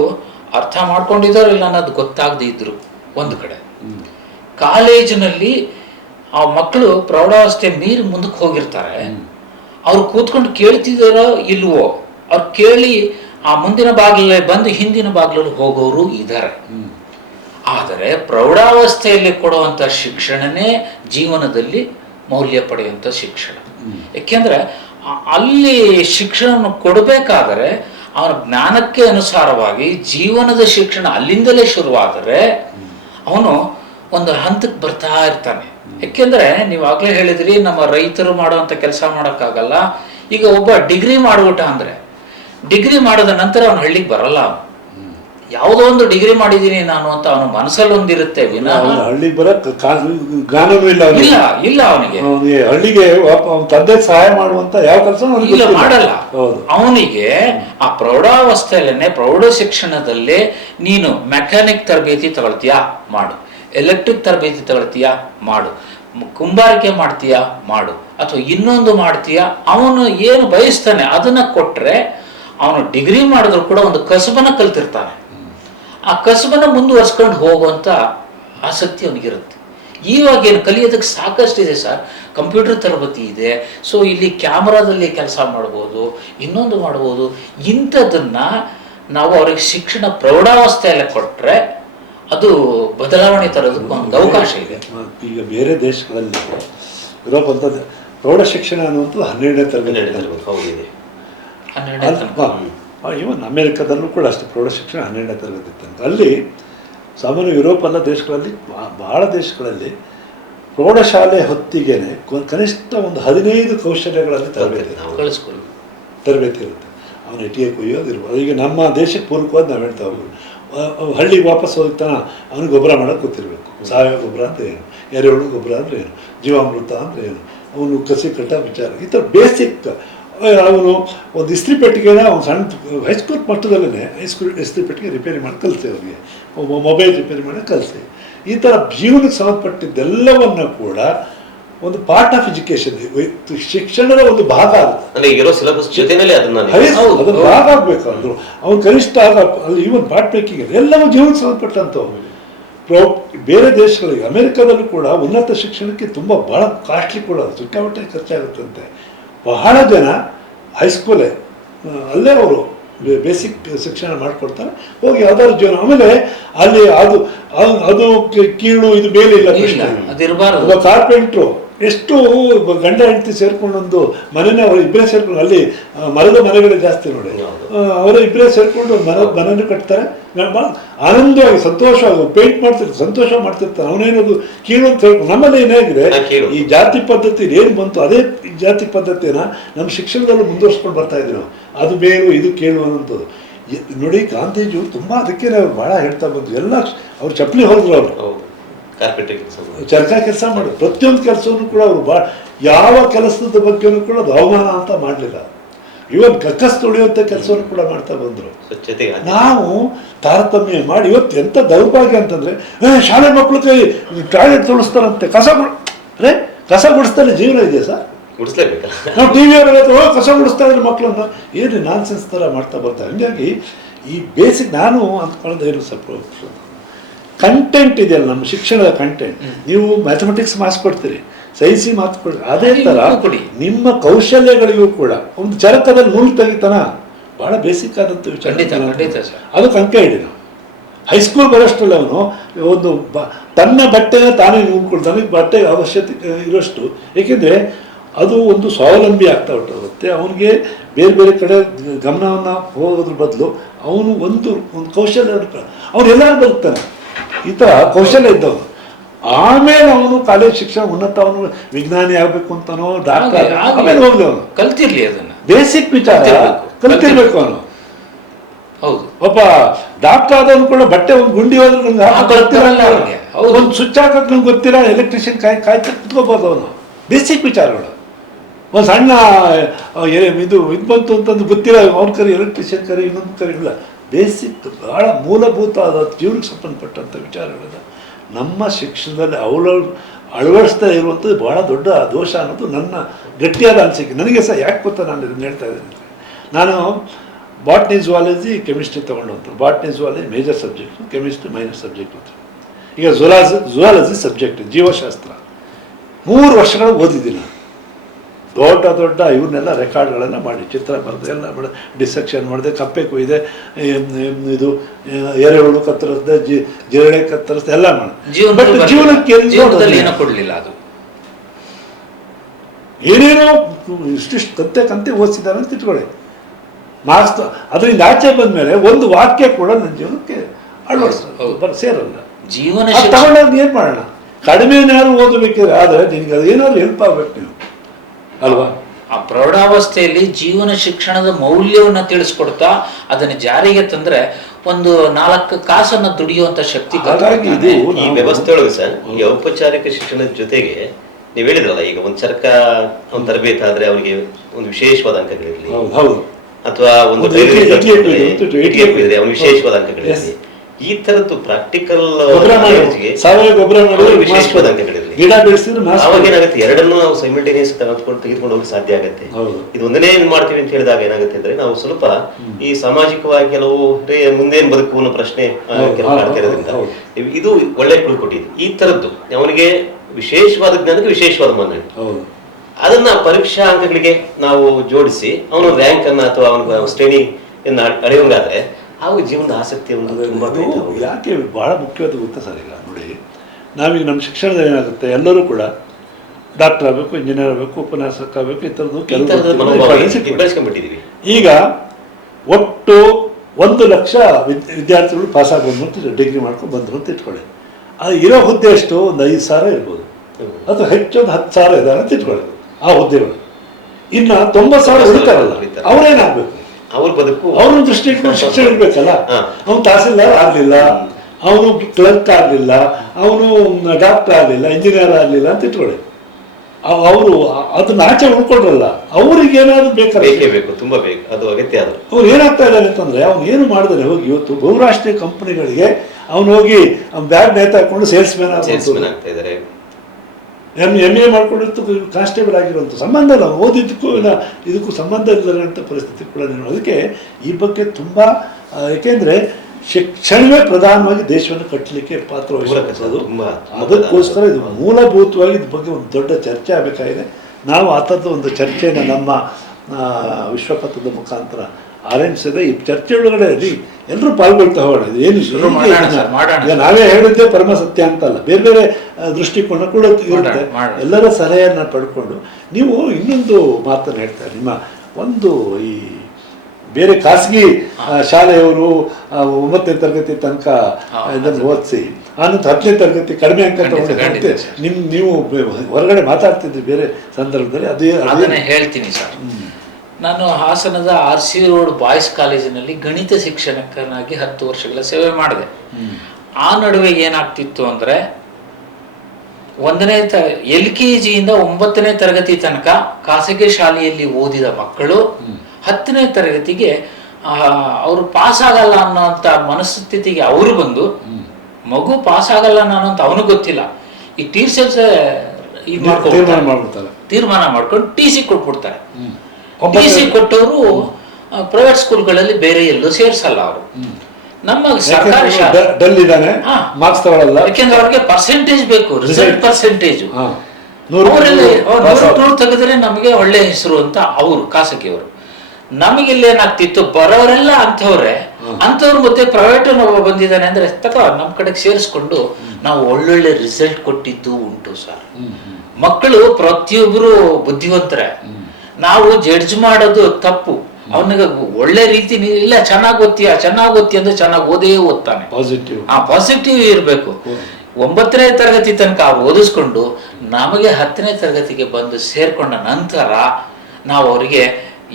ಅರ್ಥ ಮಾಡ್ಕೊಂಡಿದ್ದಾರೋ ಇಲ್ಲ ಅನ್ನೋದು ಗೊತ್ತಾಗದೇ ಇದ್ರು ಒಂದು ಕಡೆ. ಕಾಲೇಜಿನಲ್ಲಿ ಆ ಮಕ್ಕಳು ಪ್ರೌಢಾವಸ್ಥೆ ಮೀರಿ ಮುಂದಕ್ಕೆ ಹೋಗಿರ್ತಾರೆ. ಅವ್ರು ಕೂತ್ಕೊಂಡು ಕೇಳ್ತಿದ್ದಾರೋ ಇಲ್ವೋ, ಅವ್ರು ಕೇಳಿ ಆ ಮುಂದಿನ ಬಾಗಿಲಲ್ಲಿ ಬಂದು ಹಿಂದಿನ ಬಾಗಿಲಲ್ಲಿ ಹೋಗೋರು ಇದ್ದಾರೆ. ಆದರೆ ಪ್ರೌಢಾವಸ್ಥೆಯಲ್ಲಿ ಕೊಡುವಂಥ ಶಿಕ್ಷಣನೇ ಜೀವನದಲ್ಲಿ ಮೌಲ್ಯ ಪಡೆಯುವಂಥ ಶಿಕ್ಷಣ. ಯಾಕೆಂದ್ರೆ ಅಲ್ಲಿ ಶಿಕ್ಷಣವನ್ನು ಕೊಡಬೇಕಾದರೆ ಅವನ ಜ್ಞಾನಕ್ಕೆ ಅನುಸಾರವಾಗಿ ಜೀವನದ ಶಿಕ್ಷಣ ಅಲ್ಲಿಂದಲೇ ಶುರುವಾದರೆ ಅವನು ಒಂದು ಹಂತಕ್ಕೆ ಬರ್ತಾ ಇರ್ತಾನೆ. ಯಾಕೆಂದ್ರೆ ನೀವಾಗಲೇ ಹೇಳಿದ್ರಿ, ನಮ್ಮ ರೈತರು ಮಾಡುವಂಥ ಕೆಲಸ ಮಾಡೋಕ್ಕಾಗಲ್ಲ. ಈಗ ಒಬ್ಬ ಡಿಗ್ರಿ ಮಾಡ್ಬಿಟ್ಟ ಅಂದರೆ, ಡಿಗ್ರಿ ಮಾಡಿದ ನಂತರ ಅವನು ಹಳ್ಳಿಗೆ ಬರಲ್ಲ. ಯಾವುದೋ ಒಂದು ಡಿಗ್ರಿ ಮಾಡಿದ್ದೀನಿ ನಾನು ಅಂತ ಅವನ ಮನಸ್ಸಲ್ಲಿ ಒಂದಿರುತ್ತೆ ವಿನ ಹಳ್ಳಿಗೆ ಬರಕ್ ಜ್ಞಾನವೂ ಇಲ್ಲ ಅವನಿಗೆ. ಹಳ್ಳಿಗೆ ತಂದೆ ಸಹಾಯ ಮಾಡುವಂತ ಯಾವ ಕೆಲಸ ಇಲ್ಲ, ಮಾಡಲ್ಲ. ಅವನಿಗೆ ಆ ಪ್ರೌಢಾವಸ್ಥೆಯಲ್ಲೇನೆ, ಪ್ರೌಢ ಶಿಕ್ಷಣದಲ್ಲೇ ನೀನು ಮೆಕ್ಯಾನಿಕ್ ತರಬೇತಿ ತಗೊಳ್ತೀಯಾ ಮಾಡು, ಎಲೆಕ್ಟ್ರಿಕ್ ತರಬೇತಿ ತಗೊಳ್ತೀಯಾ ಮಾಡು, ಕುಂಬಾರಿಕೆ ಮಾಡ್ತೀಯಾ ಮಾಡು, ಅಥವಾ ಇನ್ನೊಂದು ಮಾಡ್ತೀಯಾ, ಅವನು ಏನು ಬಯಸ್ತಾನೆ ಅದನ್ನ ಕೊಟ್ರೆ ಅವನು ಡಿಗ್ರಿ ಮಾಡಿದ್ರು ಕೂಡ ಒಂದು ಕಸಬನ್ನ ಕಲ್ತಿರ್ತಾನೆ. ಆ ಕಸಬನ್ನ ಮುಂದುವರ್ಸ್ಕೊಂಡು ಹೋಗುವಂತ ಆಸಕ್ತಿ ಅವನಿಗಿರುತ್ತೆ. ಇವಾಗ ಏನು ಕಲಿಯೋದಕ್ಕೆ ಸಾಕಷ್ಟು ಇದೆ ಸರ್. ಕಂಪ್ಯೂಟರ್ ತರಬೇತಿ ಇದೆ. ಸೊ ಇಲ್ಲಿ ಕ್ಯಾಮ್ರಾದಲ್ಲಿ ಕೆಲಸ ಮಾಡ್ಬೋದು, ಇನ್ನೊಂದು ಮಾಡ್ಬೋದು. ಇಂಥದನ್ನ ನಾವು ಅವ್ರಿಗೆ ಶಿಕ್ಷಣ ಪ್ರೌಢಾವಸ್ಥೆಯಲ್ಲೇ ಕೊಟ್ರೆ ಅದು ಬದಲಾವಣೆ ತರೋದಕ್ಕೆ ಒಂದು ಅವಕಾಶ ಇದೆ. ಈಗ ಬೇರೆ ದೇಶಗಳಲ್ಲಿ ಯುರೋಪ್ ಅಂತ ಪ್ರೌಢ ಶಿಕ್ಷಣ ಅನ್ನುವಂಥದ್ದು 12ನೇ ತರಗತಿ. 12ನೇ ತರಗತಿ ಹೌದಿದೆ. 12ನೇ ತನಕ. ಇವನ್ ಅಮೇರಿಕಾದಲ್ಲೂ ಕೂಡ ಅಷ್ಟೇ ಪ್ರೌಢ ಶಿಕ್ಷಣ 12ನೇ ತರಗತಿ ತನಕ. ಅಲ್ಲಿ ಸಾಮಾನ್ಯ ಯುರೋಪಲ್ಲ ದೇಶಗಳಲ್ಲಿ ಬಹಳ ದೇಶಗಳಲ್ಲಿ ಪ್ರೌಢಶಾಲೆ ಹೊತ್ತಿಗೆನೆ ಕನಿಷ್ಠ ಒಂದು 15 ಕೌಶಲ್ಯಗಳಲ್ಲಿ ತರಬೇತಿ ಇರುತ್ತೆ. ಅವನು ಇಟ್ಟಿಗೆ ಕೊಯ್ಯೋದಿರ್ಬೋದು. ಈಗ ನಮ್ಮ ದೇಶಕ್ಕೆ ಪೂರಕವಾದ ನಾವು ಹೇಳ್ತಾ ಹೋಗ್ಬೋದು, ಹಳ್ಳಿಗೆ ವಾಪಸ್ ಹೋಗ್ತಾನ ಅವನಿಗೆ ಗೊಬ್ಬರ ಮಾಡೋಕ್ಕೆ ಗೊತ್ತಿರಬೇಕು. ಸಾವಯವ ಗೊಬ್ಬರ ಅಂದರೆ ಏನು, ಎರೆಹುಳು ಗೊಬ್ಬರ ಅಂದರೆ ಏನು, ಜೀವಾಮೃತ ಅಂದರೆ ಏನು, ಅವನು ಕಸಿ ಕಟ್ಟ ವಿಚಾರ, ಈ ಥರ ಬೇಸಿಕ್. ಅವನು ಒಂದು ಇಸ್ತ್ರಿ ಪೆಟ್ಟಿಗೆನ ಅವ್ನು ಸಣ್ಣ ಹೈಸ್ಕೂಲ್ ಮಟ್ಟದಲ್ಲೇ ಇಸ್ತ್ರಿ ಪೆಟ್ಟಿಗೆ ರಿಪೇರಿ ಮಾಡಿ ಕಲಿಸಿ, ಅವನಿಗೆ ಮೊಬೈಲ್ ರಿಪೇರಿ ಮಾಡಿ ಕಲಿಸಿ. ಈ ಥರ ಜೀವನಕ್ಕೆ ಸಂಬಂಧಪಟ್ಟಿದ್ದೆಲ್ಲವನ್ನು ಕೂಡ ಒಂದು ಪಾರ್ಟ್ ಆಫ್ ಎಜುಕೇಶನ್, ಶಿಕ್ಷಣದ ಒಂದು ಭಾಗ ಆಗುತ್ತೆ. ಇರೋ ಸಿಲೆಬಸ್ ಜೊತೆನಲ್ಲಿ ಅದನ್ನ ಅದು ಭಾಗ ಆಗಬೇಕು. ಅಂದರು ಅವ್ನು ಕನಿಷ್ಠ ಅಲ್ಲಿ ಈವನ್ ಪಾರ್ಟ್ ಮೇಕಿಂಗ್ ಎಲ್ಲವೂ ಜೀವನಕ್ಕೆ ಸಂಬಂಧಪಟ್ಟಂಥವು. ಬೇರೆ ದೇಶಗಳಿಗೆ ಅಮೆರಿಕದಲ್ಲೂ ಕೂಡ ಉನ್ನತ ಶಿಕ್ಷಣಕ್ಕೆ ತುಂಬ ಭಾಳ ಕಾಸ್ಟ್ಲಿ ಕೂಡ ಸಿಕ್ಕಾಪಟ್ಟೆ ಖರ್ಚಾಗುತ್ತಂತೆ. ಬಹಳ ಜನ ಹೈಸ್ಕೂಲೇ ಅಲ್ಲೇ ಅವರು ಬೇಸಿಕ್ ಶಿಕ್ಷಣ ಮಾಡಿಕೊಡ್ತಾರೆ, ಹೋಗಿ ಯಾವ್ದಾದ್ರು ಜೀವನ. ಆಮೇಲೆ ಅಲ್ಲಿ ಅದು ಕೀಳು ಇದು ಮೇಲೆ ಇಲ್ಲ ಪ್ರಶ್ನೆ. ಕಾರ್ಪೆಂಟ್ರು ಎಷ್ಟು ಗಂಡ ಹೆಂಡತಿ ಸೇರ್ಕೊಂಡೊಂದು ಮನೆನ ಅವರು ಇಬ್ಬರೇ ಸೇರ್ಕೊಂಡು, ಅಲ್ಲಿ ಮರದ ಮನೆಗಳೇ ಜಾಸ್ತಿ ನೋಡಿ, ಅವರು ಇಬ್ಬರೇ ಸೇರ್ಕೊಂಡು ಮನೆಯನ್ನು ಕಟ್ತಾರೆ. ಆನಂದವಾಗಿ ಸಂತೋಷವಾಗಿ ಪೇಂಟ್ ಮಾಡ್ತಿರ್ತಾರೆ, ಸಂತೋಷ ಮಾಡ್ತಿರ್ತಾರೆ. ಅವನೇನದು ಕೀಳು ಅಂತ ಹೇಳ್ಕೊಂಡು. ನಮ್ಮಲ್ಲಿ ಏನಾಗಿದೆ, ಈ ಜಾತಿ ಪದ್ಧತಿ ಏನು ಬಂತು ಅದೇ ಜಾತಿ ಪದ್ಧತಿನ ನಮ್ಮ ಶಿಕ್ಷಣದಲ್ಲೂ ಮುಂದುವರ್ಸ್ಕೊಂಡು ಬರ್ತಾ ಇದ್ದೀವಿ ನಾವು. ಅದು ಬೇರು ಇದು ಕೇಳು ಅನ್ನೋಂಥದ್ದು ನೋಡಿ. ಗಾಂಧೀಜಿಯವರು ತುಂಬ ಅದಕ್ಕೆ ನಾವು ಭಾಳ ಹೇಳ್ತಾ ಬಂದು, ಎಲ್ಲ ಅವ್ರು ಚಪ್ಪಲಿ ಹೊರದ್ರು, ಅವರು ಚರ್ಚಾ ಕೆಲಸ ಮಾಡೋದು, ಪ್ರತಿಯೊಂದು ಕೆಲಸವನ್ನು ಕೂಡ ಅವರು ಯಾವ ಕೆಲಸದ ಬಗ್ಗೆನೂ ಕೂಡ ಅದು ಅವಮಾನ ಅಂತ ಮಾಡಲಿಲ್ಲ. ಇವನ್ ಕಕ್ಕಸ್ ತೊಳೆಯುವಂಥ ಕೆಲಸವನ್ನು ಕೂಡ ಮಾಡ್ತಾ ಬಂದರು. ನಾವು ತಾರತಮ್ಯ ಮಾಡಿ ಇವತ್ತು ಎಂಥ ದೌರ್ಭಾಗ್ಯ ಅಂತಂದ್ರೆ, ಶಾಲೆ ಮಕ್ಕಳು ಕೈ ಟಾಯ್ಲೆಟ್ ತೊಳಿಸ್ತಾರಂತೆ, ಕಸ ಗುಡಿಸ್ತಾರೆ. ಜೀವನ ಇದೆಯಾ ಸರ್? ನಾವು ಟಿ ವಿಯವರೆಲ್ಲ ಕಸ ಗುಡಿಸ್ತಾ ಇದ್ರೆ ಮಕ್ಕಳನ್ನ ಏನು ನಾನ್ಸೆನ್ಸ್ ಥರ ಮಾಡ್ತಾ ಬರ್ತಾರೆ. ಹಂಗಾಗಿ ಈ ಬೇಸಿಕ್ ನಾನು ಅಂದ್ಕೊಳ್ಳೋದು ಏನು ಸ್ವಲ್ಪ ಕಂಟೆಂಟ್ ಇದೆಯಲ್ಲ, ನಮ್ಮ ಶಿಕ್ಷಣದ ಕಂಟೆಂಟ್. ನೀವು ಮ್ಯಾಥಮೆಟಿಕ್ಸ್ ಮಾರ್ಕ್ಸ್ ಕೊಡ್ತೀರಿ, ಸೈನ್ಸಿಗೆ ಮಾರ್ಕ್ಸ್ ಕೊಡ್ತೀರಿ, ಅದೇ ಥರ ನಿಮ್ಮ ಕೌಶಲ್ಯಗಳಿಗೂ ಕೂಡ ಒಂದು ಚರಕದಲ್ಲಿ ನೂಲು ತೆಗಿತಾನ ಭಾಳ ಬೇಸಿಕ್ ಆದಂಥ ವಿಚಾರ. ಅದಕ್ಕೆ ಅಂಕ ಇಡಿ. ನಾವು ಹೈಸ್ಕೂಲ್ ಬರೋಷ್ಟಲ್ಲ ಅವನು ಒಂದು ತನ್ನ ಬಟ್ಟೆನ ತಾನೇ ನೂಲ್ಕೊಳ್ತಾನೆ, ಬಟ್ಟೆ ಅವಶ್ಯಕತೆ ಇರೋಷ್ಟು. ಏಕೆಂದರೆ ಅದು ಒಂದು ಸ್ವಾವಲಂಬಿ ಆಗ್ತಾ ಹೊರಟೋಗುತ್ತೆ. ಅವನಿಗೆ ಬೇರೆ ಬೇರೆ ಕಡೆ ಗಮನವನ್ನು ಹೋಗೋದ್ರ ಬದಲು ಅವನು ಒಂದು ಕೌಶಲ್ಯ ಅವನು ಎಲ್ಲರೂ ಬದುಕ್ತಾನೆ. ಈ ಥರ ಕೌಶಲ್ಯ ಇದ್ದವನು ಆಮೇಲೆ ಅವನು ಕಾಲೇಜ್ ಶಿಕ್ಷಣ ಉನ್ನತ, ಅವನು ವಿಜ್ಞಾನಿ ಆಗಬೇಕು ಅಂತಾನೋ ಡಾಕ್ಟರ್ ಆಮೇಲೆ ಹೋಗ್ಲಿ, ಅವನು ಕಲ್ತಿರ್ಲಿ, ಅದನ್ನ ಬೇಸಿಕ್ ವಿಚಾರ ಕಲ್ತಿರ್ಬೇಕು ಅವನು. ಹೌದು, ಒಬ್ಬ ಡಾಕ್ಟರ್ ಆದವನು ಕೂಡ ಬಟ್ಟೆ ಒಂದು ಗುಂಡಿ ಹೋದ್ರೆ ನಂಗೆ ಒಂದು ಸ್ವಿಚ್ ಹಾಕಕ್ಕೆ ನಂಗೆ ಗೊತ್ತಿಲ್ಲ, ಎಲೆಕ್ಟ್ರಿಷಿಯನ್ ಕಾಯ್ತಾ ಕುತ್ಕೋಬೋದು. ಅವನು ಬೇಸಿಕ್ ವಿಚಾರಗಳು. ಒಂದು ಸಣ್ಣ ಇದು ಬಂತು ಅಂತಂದು ಗೊತ್ತಿಲ್ಲ, ಅವ್ನ ಕರಿ ಎಲೆಕ್ಟ್ರಿಷಿಯನ್ ಕರಿ ಇನ್ನೊಂದು ಕರಿ ಇಲ್ಲ. ಬೇಸಿಕ್ ಭಾಳ ಮೂಲಭೂತವಾದ ಜೀವನಕ್ಕೆ ಸಂಬಂಧಪಟ್ಟಂಥ ವಿಚಾರಗಳನ್ನು ನಮ್ಮ ಶಿಕ್ಷಣದಲ್ಲಿ ಅಳವಡಿಸ್ತಾ ಇರುವಂಥದ್ದು ಭಾಳ ದೊಡ್ಡ ದೋಷ ಅನ್ನೋದು ನನ್ನ ಗಟ್ಟಿಯಾದ ಅನಿಸಿಕೆ. ನನಗೆ ಸಹ ಯಾಕೆ ಗೊತ್ತಾ ನಾನು ಇದನ್ನು ಹೇಳ್ತಾ ಇದ್ದೀನಿ. ನಾನು ಬಾಟ್ನಿ ಝುವಾಲಜಿ ಕೆಮಿಸ್ಟ್ರಿ ತೊಗೊಂಡು botany zoology major subject, chemistry minor subject ಅಂತ. ಈಗ ಝುವಾಲಜಿ ಸಬ್ಜೆಕ್ಟ್ ಜೀವಶಾಸ್ತ್ರ 3 ವರ್ಷಗಳು ಓದಿದ್ದೀನಿ. ದೊಡ್ಡ ಇವ್ರನ್ನೆಲ್ಲ ರೆಕಾರ್ಡ್ಗಳನ್ನು ಮಾಡಿ, ಚಿತ್ರ ಬರೆದು ಎಲ್ಲ ಮಾಡಿ, ಡಿಸೆಕ್ಷನ್ ಮಾಡಿದೆ, ಕಪ್ಪೆ ಕೊಯ್ದೆ, ಇದು ಎರೆಹುಳು ಕತ್ತರಿಸಿದೆ, ಜಿರಳೆ ಕತ್ತರಿಸಿದೆ, ಎಲ್ಲ ಮಾಡಿ. ಬಟ್ ಜೀವನಕ್ಕೆ ಕೊಡಲಿಲ್ಲ. ಅದು ಏನೇನೋ ಇಷ್ಟಿಷ್ಟು ಕಂತೆ ಓದಿಸಿದ್ದಾರೆ ಅಂತ ಇಟ್ಕೊಳ್ಳಿ. ಮಾರ್ಕ್ಸ್ ಅದರಿಂದ ಆಚೆ ಬಂದಮೇಲೆ ಒಂದು ವಾಕ್ಯ ಕೂಡ ನನ್ನ ಜೀವನಕ್ಕೆ ಅಳವಡಿಸೋದು ಸೇರಲ್ಲ. ಜೀವನ ತಗೊಂಡಾಗ ಏನು ಮಾಡೋಣ, ಕಡಿಮೆ ಏನಾದ್ರು ಓದಬೇಕಿದ್ರೆ, ಆದರೆ ನಿನಗೆ ಅದೇನಾದ್ರು ಹೆಲ್ಪ್ ಆಗ್ಬೇಕು ನೀವು ಅಲ್ವಾ. ಆ ಪ್ರೌಢಾವಸ್ಥೆಯಲ್ಲಿ ಜೀವನ ಶಿಕ್ಷಣದ ಮೌಲ್ಯವನ್ನು ತಿಳಿಸ್ಕೊಡ್ತಾ ಅದನ್ನು ಜಾರಿಗೆ ತಂದ್ರೆ ಒಂದು 4 ಕಾಸನ್ನು ದುಡಿಯುವಂತ ಶಕ್ತಿ. ಹಾಗಾಗಿ ಇದು ಈ ವ್ಯವಸ್ಥೆ ಒಳಗೆ ಸರ್, ಈ ಔಪಚಾರಿಕ ಶಿಕ್ಷಣದ ಜೊತೆಗೆ ನೀವು ಹೇಳಿದ್ರಲ್ಲ, ಈಗ ಒಂದು ಚರ್ಕ ಒಂದು ತರಬೇತಿ ಆದ್ರೆ ಅವನಿಗೆ ಒಂದು ವಿಶೇಷವಾದ ಅಂಕಗಳಿರಲಿ, ಅಥವಾ ಒಂದು ವಿಶೇಷವಾದ ಅಂಕಗಳಿರಲಿ, ಈ ತರದ್ದು ಪ್ರಾಕ್ಟಿಕಲ್ ಸಾವಯವ ಗೊಬ್ಬರ ವಿಶೇಷವಾದ ಅಂಕಗಳಿರಲಿ. ಗಿಡ ಬೆಳೆಸಿದ್ರೆ ಅವಾಗ ಏನಾಗುತ್ತೆ, ಎರಡನ್ನೂ ನಾವು ಸೈಮಲ್ಟೇನಿಯಸ್ ತೆಗೆದುಕೊಂಡು ಹೋಗಿ ಸಾಧ್ಯ ಆಗುತ್ತೆ. ಇದು ಒಂದನೇ ಮಾಡ್ತೀವಿ ಅಂತ ಹೇಳಿದಾಗ ಏನಾಗುತ್ತೆ ಅಂದ್ರೆ, ನಾವು ಸ್ವಲ್ಪ ಈ ಸಾಮಾಜಿಕವಾಗಿ ಕೆಲವು ಮುಂದೇನು ಬದುಕು ಅನ್ನೋ ಪ್ರಶ್ನೆ ಕೆಲವು ಕಾಡ್ತಾ ಇರೋದ್ರಿಂದ ಇದು ಒಳ್ಳೆ ಕೊಟ್ಟಿದೆ. ಈ ತರದ್ದು ಅವನಿಗೆ ವಿಶೇಷವಾದ ಜ್ಞಾನಕ್ಕೆ ವಿಶೇಷವಾದ ಮನ್ನಣೆ, ಅದನ್ನ ಪರೀಕ್ಷಾ ಅಂಕಗಳಿಗೆ ನಾವು ಜೋಡಿಸಿ ಅವನ ರ್ಯಾಂಕ್ ಅನ್ನ ಅಥವಾ ಅವನ ಶ್ರೇಣಿಯನ್ನು ಅಳೆಯುವಂಗಾದ್ರೆ ಆವಾಗ ಜೀವನದ ಆಸಕ್ತಿ ಒಂದು ತುಂಬಾ ಯಾಕೆ ಬಹಳ ಮುಖ್ಯವಾದ ಗೊತ್ತಾ ಸರ್. ಈಗ ನೋಡಿ, ನಾವೀಗ ನಮ್ಮ ಶಿಕ್ಷಣದಲ್ಲಿ ಏನಾಗುತ್ತೆ, ಎಲ್ಲರೂ ಕೂಡ ಡಾಕ್ಟರ್ ಆಗಬೇಕು, ಇಂಜಿನಿಯರ್ ಆಗಬೇಕು, ಉಪನ್ಯಾಸಕ ಆಗಬೇಕು, ಈ ಥರದ್ದು ಬೆಳೆಸ್ಕೊಂಡ್ಬಿಟ್ಟಿದೀವಿ. ಈಗ ಒಟ್ಟು 1,00,000 ವಿದ್ಯಾರ್ಥಿಗಳು ಪಾಸ್ ಆಗ್ಬೋದು ಅಂತ ಡಿಗ್ರಿ ಮಾಡ್ಕೊಂಡು ಬಂದರು ಅಂತ ಇಟ್ಕೊಳ್ಳಿ. ಅದು ಇರೋ ಹುದ್ದೆ ಎಷ್ಟು? ಒಂದು 5,000 ಇರ್ಬೋದು, ಅಥವಾ ಹೆಚ್ಚು ಒಂದು 10,000 ಇದ್ದಾರೆ ಅಂತ ಇಟ್ಕೊಳ್ಳಿ ಆ ಹುದ್ದೆಗಳು. ಇನ್ನು 90,000 ಉಳಿತಾರಲ್ಲ, ಅವ್ರೇನಾಗಬೇಕು? ಅವ್ರ ಬದುಕು ಅವ್ರನ್ನ ದೃಷ್ಟಿ ಇಟ್ಕೊಂಡು ಶಿಕ್ಷಣ ಇರಬೇಕಲ್ಲ. ಅವನು ತಹಸೀಲ್ದಾರ್ ಆಗಲಿಲ್ಲ, ಅವನು ಕ್ಲರ್ಕ್ ಆಗಲಿಲ್ಲ, ಅವನು ಡಾಕ್ಟರ್ ಆಗಲಿಲ್ಲ, ಇಂಜಿನಿಯರ್ ಆಗಲಿಲ್ಲ ಅಂತ ಇಟ್ಕೊಳ್ಳಿ. ಅವರು ಅದನ್ನ ಆಚೆ ಉಳ್ಕೊಂಡ್ರಲ್ಲ, ಅವ್ರಿಗೆ ಏನಾದ್ರು ಬೇಕು, ತುಂಬಾ ಬೇಕು, ಅದು ಅಗತ್ಯ. ಅದು ಅವ್ರು ಏನಾಗ್ತಾ ಇದ್ದಾರೆ ಅಂತಂದ್ರೆ, ಅವ್ನು ಏನು ಮಾಡಿದಾನೆ ಹೋಗಿ ಇವತ್ತು ಬಹುರಾಷ್ಟ್ರೀಯ ಕಂಪನಿಗಳಿಗೆ ಅವನು ಹೋಗಿ ಬ್ಯಾಗ್ ನೇತಾಕೊಂಡು ಸೇಲ್ಸ್ಮ್ಯಾನ್ ಆಗ್ತಾ ಇದ್ದಾರೆ. MA ಮಾಡ್ಕೊಂಡಿತ್ತು ಕಾನ್ಸ್ಟೇಬಲ್ ಆಗಿರುವಂಥ ಸಂಬಂಧ ಇಲ್ಲ, ಓದಿದ್ದಕ್ಕೂ ಇಲ್ಲ ಇದಕ್ಕೂ ಸಂಬಂಧ ಇಲ್ಲದಂಥ ಪರಿಸ್ಥಿತಿ ಕೂಡ. ಅದಕ್ಕೆ ಈ ಬಗ್ಗೆ ತುಂಬ, ಏಕೆಂದರೆ ಶಿಕ್ಷಣವೇ ಪ್ರಧಾನವಾಗಿ ದೇಶವನ್ನು ಕಟ್ಟಲಿಕ್ಕೆ ಪಾತ್ರ ವಹಿಸುವಂಥದ್ದು. ಅದಕ್ಕೋಸ್ಕರ ಇದು ಮೂಲಭೂತವಾಗಿ ಇದ್ರ ಬಗ್ಗೆ ಒಂದು ದೊಡ್ಡ ಚರ್ಚೆ ಆಗಬೇಕಾಗಿದೆ. ನಾವು ಆ ಥರದ್ದು ಒಂದು ಚರ್ಚೆಯನ್ನು ನಮ್ಮ ವಿಶ್ವಪಥದ ಮುಖಾಂತರ ಆರಂಭಿಸಿದೆ. ಈ ಚರ್ಚೆ ಒಳಗಡೆ ಎಲ್ಲರೂ ಪಾಲ್ಗೊಳ್ತಾ ಹೋಗೋಣ. ಇದು ಏನು ನಾವೇ ಹೇಳಿದ್ದೆ ಪರಮ ಸತ್ಯ ಅಂತಲ್ಲ, ಬೇರೆ ಬೇರೆ ದೃಷ್ಟಿಕೋನ ಕೂಡ ಇರುತ್ತೆ. ಎಲ್ಲರ ಸಲಹೆಯನ್ನು ಪಡ್ಕೊಂಡು ನೀವು ಇನ್ನೊಂದು ಮಾತನ್ನು ಹೇಳ್ತಾರೆ. ನಿಮ್ಮ ಒಂದು ಈ ಬೇರೆ ಖಾಸಗಿ ಶಾಲೆಯವರು 9ನೇ ತರಗತಿ ತನಕ ಇದನ್ನು ಓದಿಸಿ ಆನಂತರ 10ನೇ ತರಗತಿ ಕಡಿಮೆ ಅಂಕ ತಗೊಂಡು ನೀವು ಹೊರಗಡೆ ಮಾತಾಡ್ತಿದ್ರಿ ಬೇರೆ ಸಂದರ್ಭದಲ್ಲಿ. ಅದನ್ನೇ ಹೇಳ್ತೀನಿ ಸರ್. ನಾನು ಹಾಸನದ RC ರೋಡ್ ಬಾಯ್ಸ್ ಕಾಲೇಜಿನಲ್ಲಿ ಗಣಿತ ಶಿಕ್ಷಕನಾಗಿ 10 ವರ್ಷಗಳ ಸೇವೆ ಮಾಡಿದೆ. ಆ ನಡುವೆ ಏನಾಗ್ತಿತ್ತು ಅಂದರೆ, 1ನೇ LKG ಇಂದ 9ನೇ ತರಗತಿ ತನಕ ಖಾಸಗಿ ಶಾಲೆಯಲ್ಲಿ ಓದಿದ ಮಕ್ಕಳು 10ನೇ ತರಗತಿಗೆ ಅವರು ಪಾಸ್ ಆಗಲ್ಲ ಅನ್ನೋಂಥ ಮನಸ್ಥಿತಿಗೆ ಅವರು ಬಂದು, ಮಗು ಪಾಸ್ ಆಗಲ್ಲ ಅನ್ನೋಂಥ ಅವನಿಗೆ ಗೊತ್ತಿಲ್ಲ, ಈ ಟೀಚರ್ಸ್ ತೀರ್ಮಾನ ಮಾಡ್ಕೊಂಡು TC ಕೊಟ್ಬಿಡ್ತಾರೆ. TC ಕೊಟ್ಟವರು ಪ್ರೈವೇಟ್ ಸ್ಕೂಲ್ಗಳಲ್ಲಿ ಬೇರೆ ಎಲ್ಲೂ ಸೇರ್ಸಲ್ಲ ಅವರು. ನಮ್ಮ ಸರ್ಕಾರಿ ಶಾಲೆ ಯಾಕೆಂದ್ರೆ ಅವ್ರಿಗೆ ಪರ್ಸೆಂಟೇಜ್ ಬೇಕು, ರಿಸಲ್ಟ್ ಪರ್ಸೆಂಟೇಜ್. ಅವರೆಲ್ಲ ತೆಗೆದ್ರೆ ನಮಗೆ ಒಳ್ಳೆ ಹೆಸರು ಅಂತ ಅವರು ಖಾಸಗಿಯವರು. ನಮಗಿಲ್ಲಿ ಏನಾಗ್ತಿತ್ತು, ಬರೋರೆಲ್ಲ ಅಂಥವ್ರೆ, ಅಂಥವ್ರ ಮತ್ತೆ ಪ್ರೈವೇಟ್ ಬಂದಿದ್ದಾನೆ ಅಂದ್ರೆ ನಮ್ಮ ಕಡೆಗೆ ಸೇರಿಸ್ಕೊಂಡು ನಾವು ಒಳ್ಳೊಳ್ಳೆ ರಿಸಲ್ಟ್ ಕೊಟ್ಟಿದ್ದು ಉಂಟು ಸರ್. ಮಕ್ಕಳು ಪ್ರತಿಯೊಬ್ಬರು ಬುದ್ಧಿವಂತರೆ. ನಾವು ಜಡ್ಜ್ ಮಾಡೋದು ತಪ್ಪು. ಅವನಿಗೆ ಒಳ್ಳೆ ರೀತಿ ಇಲ್ಲ, ಚೆನ್ನಾಗಿ ಓದ್ತೀಯ ಅಂದ್ರೆ ಚೆನ್ನಾಗಿ ಓದ್ತಾನೆ. ಪಾಸಿಟಿವ್ ಇರಬೇಕು. 9ನೇ ತರಗತಿ ತನಕ ಓದಿಸ್ಕೊಂಡು ನಮಗೆ 10ನೇ ತರಗತಿಗೆ ಬಂದು ಸೇರ್ಕೊಂಡ ನಂತರ ನಾವು ಅವರಿಗೆ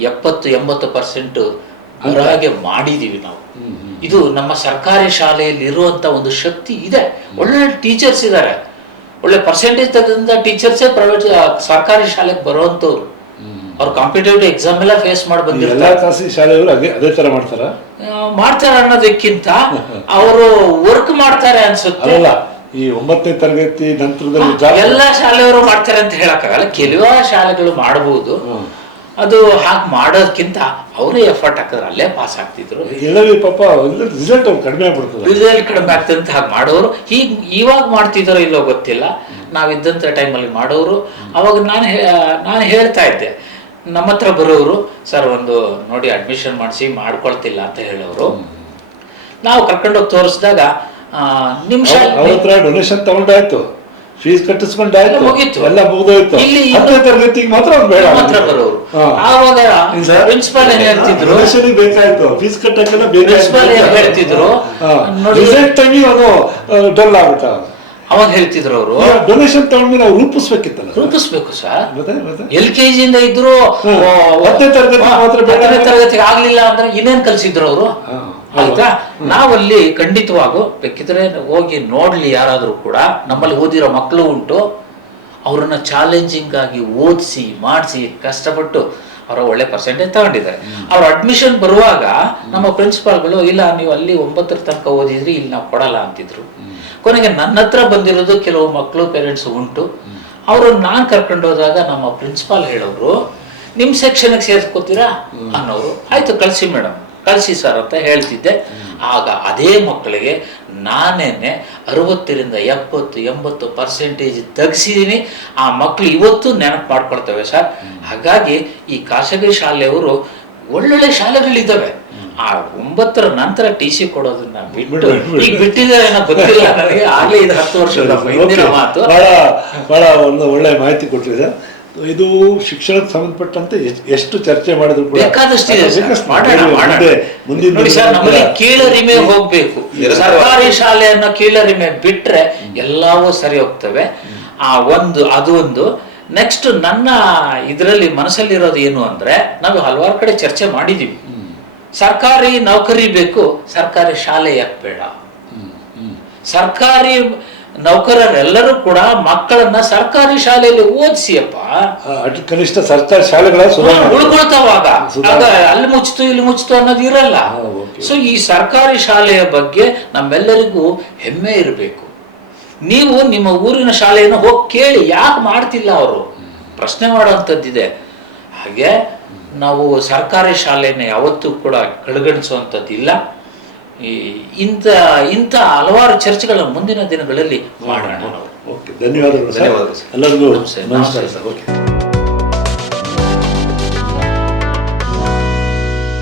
70-80% ಬರಹಾಗೆ ಮಾಡಿದೀವಿ ನಾವು. ಇದು ನಮ್ಮ ಸರ್ಕಾರಿ ಶಾಲೆಯಲ್ಲಿ ಇರುವಂತ ಒಂದು ಶಕ್ತಿ ಇದೆ. ಒಳ್ಳೆ ಟೀಚರ್ಸ್ ಇದ್ದಾರೆ, ಒಳ್ಳೆ ಪರ್ಸೆಂಟೇಜ್ ತೆಗೆದಂತ ಟೀಚರ್ಸೇ ಪ್ರೈವೇಟ್ ಸರ್ಕಾರಿ ಶಾಲೆಗೆ ಬರುವಂತವ್ರು. ಅವ್ರು ಕಾಂಪಿಟೇಟಿವ್ ಎಕ್ಸಾಮ್ ಎಲ್ಲ ಫೇಸ್ ಮಾಡಿ ಬಂದಿರ್ತಾರೆ. ಮಾಡ್ತಾರೆ ಅನ್ನೋದಕ್ಕಿಂತ ಅವರು ವರ್ಕ್ ಮಾಡ್ತಾರೆ ಅನ್ಸುತ್ತೆ. ಈ 9ನೇ ತರಗತಿ ನಂತರದಲ್ಲಿ ಎಲ್ಲಾ ಶಾಲೆಯವರು ಮಾಡ್ತಾರೆ ಅಂತ ಹೇಳಕ್ಕಾಗಲ್ಲ, ಕೆಲವು ಶಾಲೆಗಳು ಮಾಡಬಹುದು. ಅದು ಹಾಗೆ ಮಾಡೋದಕ್ಕಿಂತ ಅವರೇ ಎಫರ್ಟ್ ಹಾಕಿದ್ರೆ ಅಲ್ಲೇ ಪಾಸ್ ಆಗ್ತಿದ್ರು. ಪಾಪ ರಿಸಲ್ಟ್ ಕಡಿಮೆ ಆಗ್ಬಿಡ್ತದೆ, ರಿಸಲ್ಟ್ ಕಡಿಮೆ ಆಗ್ತದೆ ಅಂತ ಹಾಗೆ ಮಾಡೋರು. ಇವಾಗ ಮಾಡ್ತಿದ್ದಾರೋ ಇಲ್ಲೋ ಗೊತ್ತಿಲ್ಲ, ನಾವಿದ್ದಂಥ ಟೈಮಲ್ಲಿ ಮಾಡೋರು. ಅವಾಗ ನಾನು ಹೇಳ್ತಾ ಇದ್ದೆ, ನಮ್ಮ ಹತ್ರ ಬರೋರು, ಸರ್ ಒಂದು ನೋಡಿ ಅಡ್ಮಿಷನ್ ಮಾಡಿಸಿ ಮಾಡ್ಕೊಳ್ತಿಲ್ಲ ಅಂತ ಹೇಳೋರು. ನಾವು ಕರ್ಕೊಂಡೋಗಿ ತೋರಿಸಿದಾಗ ನಿಮ್ಮ ಶಾಲೆ ಡೊನೇಷನ್ ತಗೊಂಡಾಯ್ತು, ಫೀಸ್ ಕಟ್ಟಿಸ್ಕೊಂಡಾಯ್ತು, ಮುಗೀತು, ಎಲ್ಲ ಮುಗಿದೋಯ್ತು. 10ನೇ ತರಗತಿಗೆ ಮಾತ್ರ ಬರೋರು. ಆವಾಗ ಪ್ರಿನ್ಸಿಪಾಲ್ ಏನ್ ಹೇಳ್ತಿದ್ರು, ಬೇಕಾಯ್ತು ಫೀಸ್ ಕಟ್ಟಕ್ಕೆಲ್ಲ ಪ್ರಿನ್ಸಿಪಾಲ್ ಏನ್ ಹೇಳ್ತಿದ್ರು, ಡಲ್ ಆಗುತ್ತೆ. ಅವಾಗ ಹೇಳ್ತಿದ್ರು ಅವರು, ಡೊನೇಷನ್ ತಗೊಂಡ್ಮೇಲೆ ನಾವು ರೂಪಿಸ್ಬೇಕಿತ್ತಲ್ಲ. ರೂಪಿಸ್ಬೇಕು ಸರ್. LKG ಇಂದ ಇದ್ರು 10ನೇ ತರಗತಿಗೆ ಆಗ್ಲಿಲ್ಲ ಅಂದ್ರೆ ಇನ್ನೇನ್ ಕಲ್ಸಿದ್ರು ಅವರು. ಆಯ್ತಾ, ನಾವಲ್ಲಿ ಖಂಡಿತವಾಗೂ ಬೇಕಿದ್ರೆ ಹೋಗಿ ನೋಡ್ಲಿ, ಯಾರಾದ್ರೂ ಕೂಡ ನಮ್ಮಲ್ಲಿ ಓದಿರೋ ಮಕ್ಕಳು ಉಂಟು, ಅವ್ರನ್ನ ಚಾಲೆಂಜಿಂಗ್ ಆಗಿ ಓದಿಸಿ ಮಾಡಿಸಿ ಕಷ್ಟಪಟ್ಟು ಅವರ ಒಳ್ಳೆ ಪರ್ಸೆಂಟೇಜ್ ತಗೊಂಡಿದ್ದಾರೆ. ಅವ್ರ ಅಡ್ಮಿಷನ್ ಬರುವಾಗ ನಮ್ಮ ಪ್ರಿನ್ಸಿಪಾಲ್ಗಳು, ಇಲ್ಲ ನೀವು ಅಲ್ಲಿ 9ರ ತನಕ ಓದಿದ್ರಿ, ಇಲ್ಲಿ ನಾವು ಕೊಡಲ್ಲ ಅಂತಿದ್ರು. ಕೊನೆಗೆ ನನ್ನ ಹತ್ರ ಬಂದಿರೋದು ಕೆಲವು ಮಕ್ಕಳು ಪೇರೆಂಟ್ಸ್ ಉಂಟು. ಅವರು ನಾನು ಕರ್ಕೊಂಡು ಹೋದಾಗ ನಮ್ಮ ಪ್ರಿನ್ಸಿಪಾಲ್ ಹೇಳೋರು, ನಿಮ್ಮ ಸೆಕ್ಷನ್ಗೆ ಸೇರಿಸ್ಕೋತೀರಾ ಅನ್ನೋರು. ಆಯ್ತು ಕಳಿಸಿ ಮೇಡಮ್, ಕಳಿಸಿ ಸರ್ ಅಂತ ಹೇಳ್ತಿದ್ದೆ. ಆಗ ಅದೇ ಮಕ್ಕಳಿಗೆ ನಾನೇನೆ 60ರಿಂದ 70-80% ತೆಗ್ಸಿದ್ದೀನಿ. ಆ ಮಕ್ಕಳು ಇವತ್ತು ನೆನಪು ಮಾಡ್ಕೊಳ್ತವೆ ಸರ್. ಹಾಗಾಗಿ ಈ ಖಾಸಗಿ ಶಾಲೆಯವರು ಒಳ್ಳೊಳ್ಳೆ ಶಾಲೆಗಳಿದ್ದಾವೆ, ಆ 9ರ ನಂತರ ಟಿ ಸಿ ಕೊಡೋದನ್ನ ಬಿಟ್ಟು ಬಿಡು. ಈಗ ಬಿಟ್ಟಿದ್ದಾರೆ ಏನೋ ಗೊತ್ತಿಲ್ಲ ನನಗೆ, ಆಗ್ಲೇ ಇದು 10 ವರ್ಷದ ಹಿಂದಿನ ಮಾತು. ಬಹಳ ಒಂದು ಒಳ್ಳೆ ಮಾಹಿತಿ ಕೊಟ್ಟಿದೆ. ಇದು ಶಿಕ್ಷಣಕ್ಕೆ ಸಂಬಂಧಪಟ್ಟಂತೆ ಎಷ್ಟು ಚರ್ಚೆ ಮಾಡಿದ್ರು ಕೂಡ ಬೇಕಾದಷ್ಟಿದೆ ಸರ್. ಮಾಡೋಣ, ಮಾಡೋಣ. ಮುಂದಿನ ನೋಡಿ ಸರ್, ನಮಗೆ ಕೀಳರಿಮೆ ಹೋಗ್ಬೇಕು. ಸರ್ಕಾರಿ ಶಾಲೆಯನ್ನ ಕೀಳರಿಮೆ ಬಿಟ್ರೆ ಎಲ್ಲವೂ ಸರಿ ಹೋಗ್ತವೆ. ಅದೊಂದು. ನೆಕ್ಸ್ಟ್ ನನ್ನ ಇದರಲ್ಲಿ ಮನಸ್ಸಲ್ಲಿರೋದು ಏನು ಅಂದ್ರೆ, ನಾವು ಹಲವಾರು ಕಡೆ ಚರ್ಚೆ ಮಾಡಿದೀವಿ. ಸರ್ಕಾರಿ ನೌಕರಿ ಬೇಕು, ಸರ್ಕಾರಿ ಶಾಲೆ ಯಾಕೆ ಬೇಡ? ಸರ್ಕಾರಿ ನೌಕರರೆಲ್ಲರೂ ಕೂಡ ಮಕ್ಕಳನ್ನ ಸರ್ಕಾರಿ ಶಾಲೆಯಲ್ಲಿ ಓದಿಸಿಯಪ್ಪ, ಕನಿಷ್ಠ ಸರ್ಕಾರಿ ಶಾಲೆಗಳ ಉಳ್ಕೊಳ್ತಾವಾಗ ಅಲ್ಲಿ ಮುಚ್ಚಿತು ಇಲ್ಲಿ ಮುಚ್ಚಿತು ಅನ್ನೋದು ಇರಲ್ಲ. ಸೊ ಈ ಸರ್ಕಾರಿ ಶಾಲೆಯ ಬಗ್ಗೆ ನಮ್ಮೆಲ್ಲರಿಗೂ ಹೆಮ್ಮೆ ಇರಬೇಕು. ನೀವು ನಿಮ್ಮ ಊರಿನ ಶಾಲೆಯನ್ನು ಹೋಗಿ ಕೇಳಿ, ಯಾಕೆ ಮಾಡ್ತಿಲ್ಲ ಅವರು, ಪ್ರಶ್ನೆ ಮಾಡುವಂಥದ್ದಿದೆ. ಹಾಗೆ ನಾವು ಸರ್ಕಾರಿ ಶಾಲೆಯನ್ನು ಯಾವತ್ತೂ ಕೂಡ ಕಡೆಗಣಿಸುವಂಥದ್ದಿಲ್ಲ. ಇಂಥ ಹಲವಾರು ಚರ್ಚೆಗಳ ಮುಂದಿನ ದಿನಗಳಲ್ಲಿ ಮಾಡೋಣ. ಧನ್ಯವಾದಗಳು. ಎಲ್ಲರಿಗೂ ನಮಸ್ಕಾರ ಸರ್. ಓಕೆ.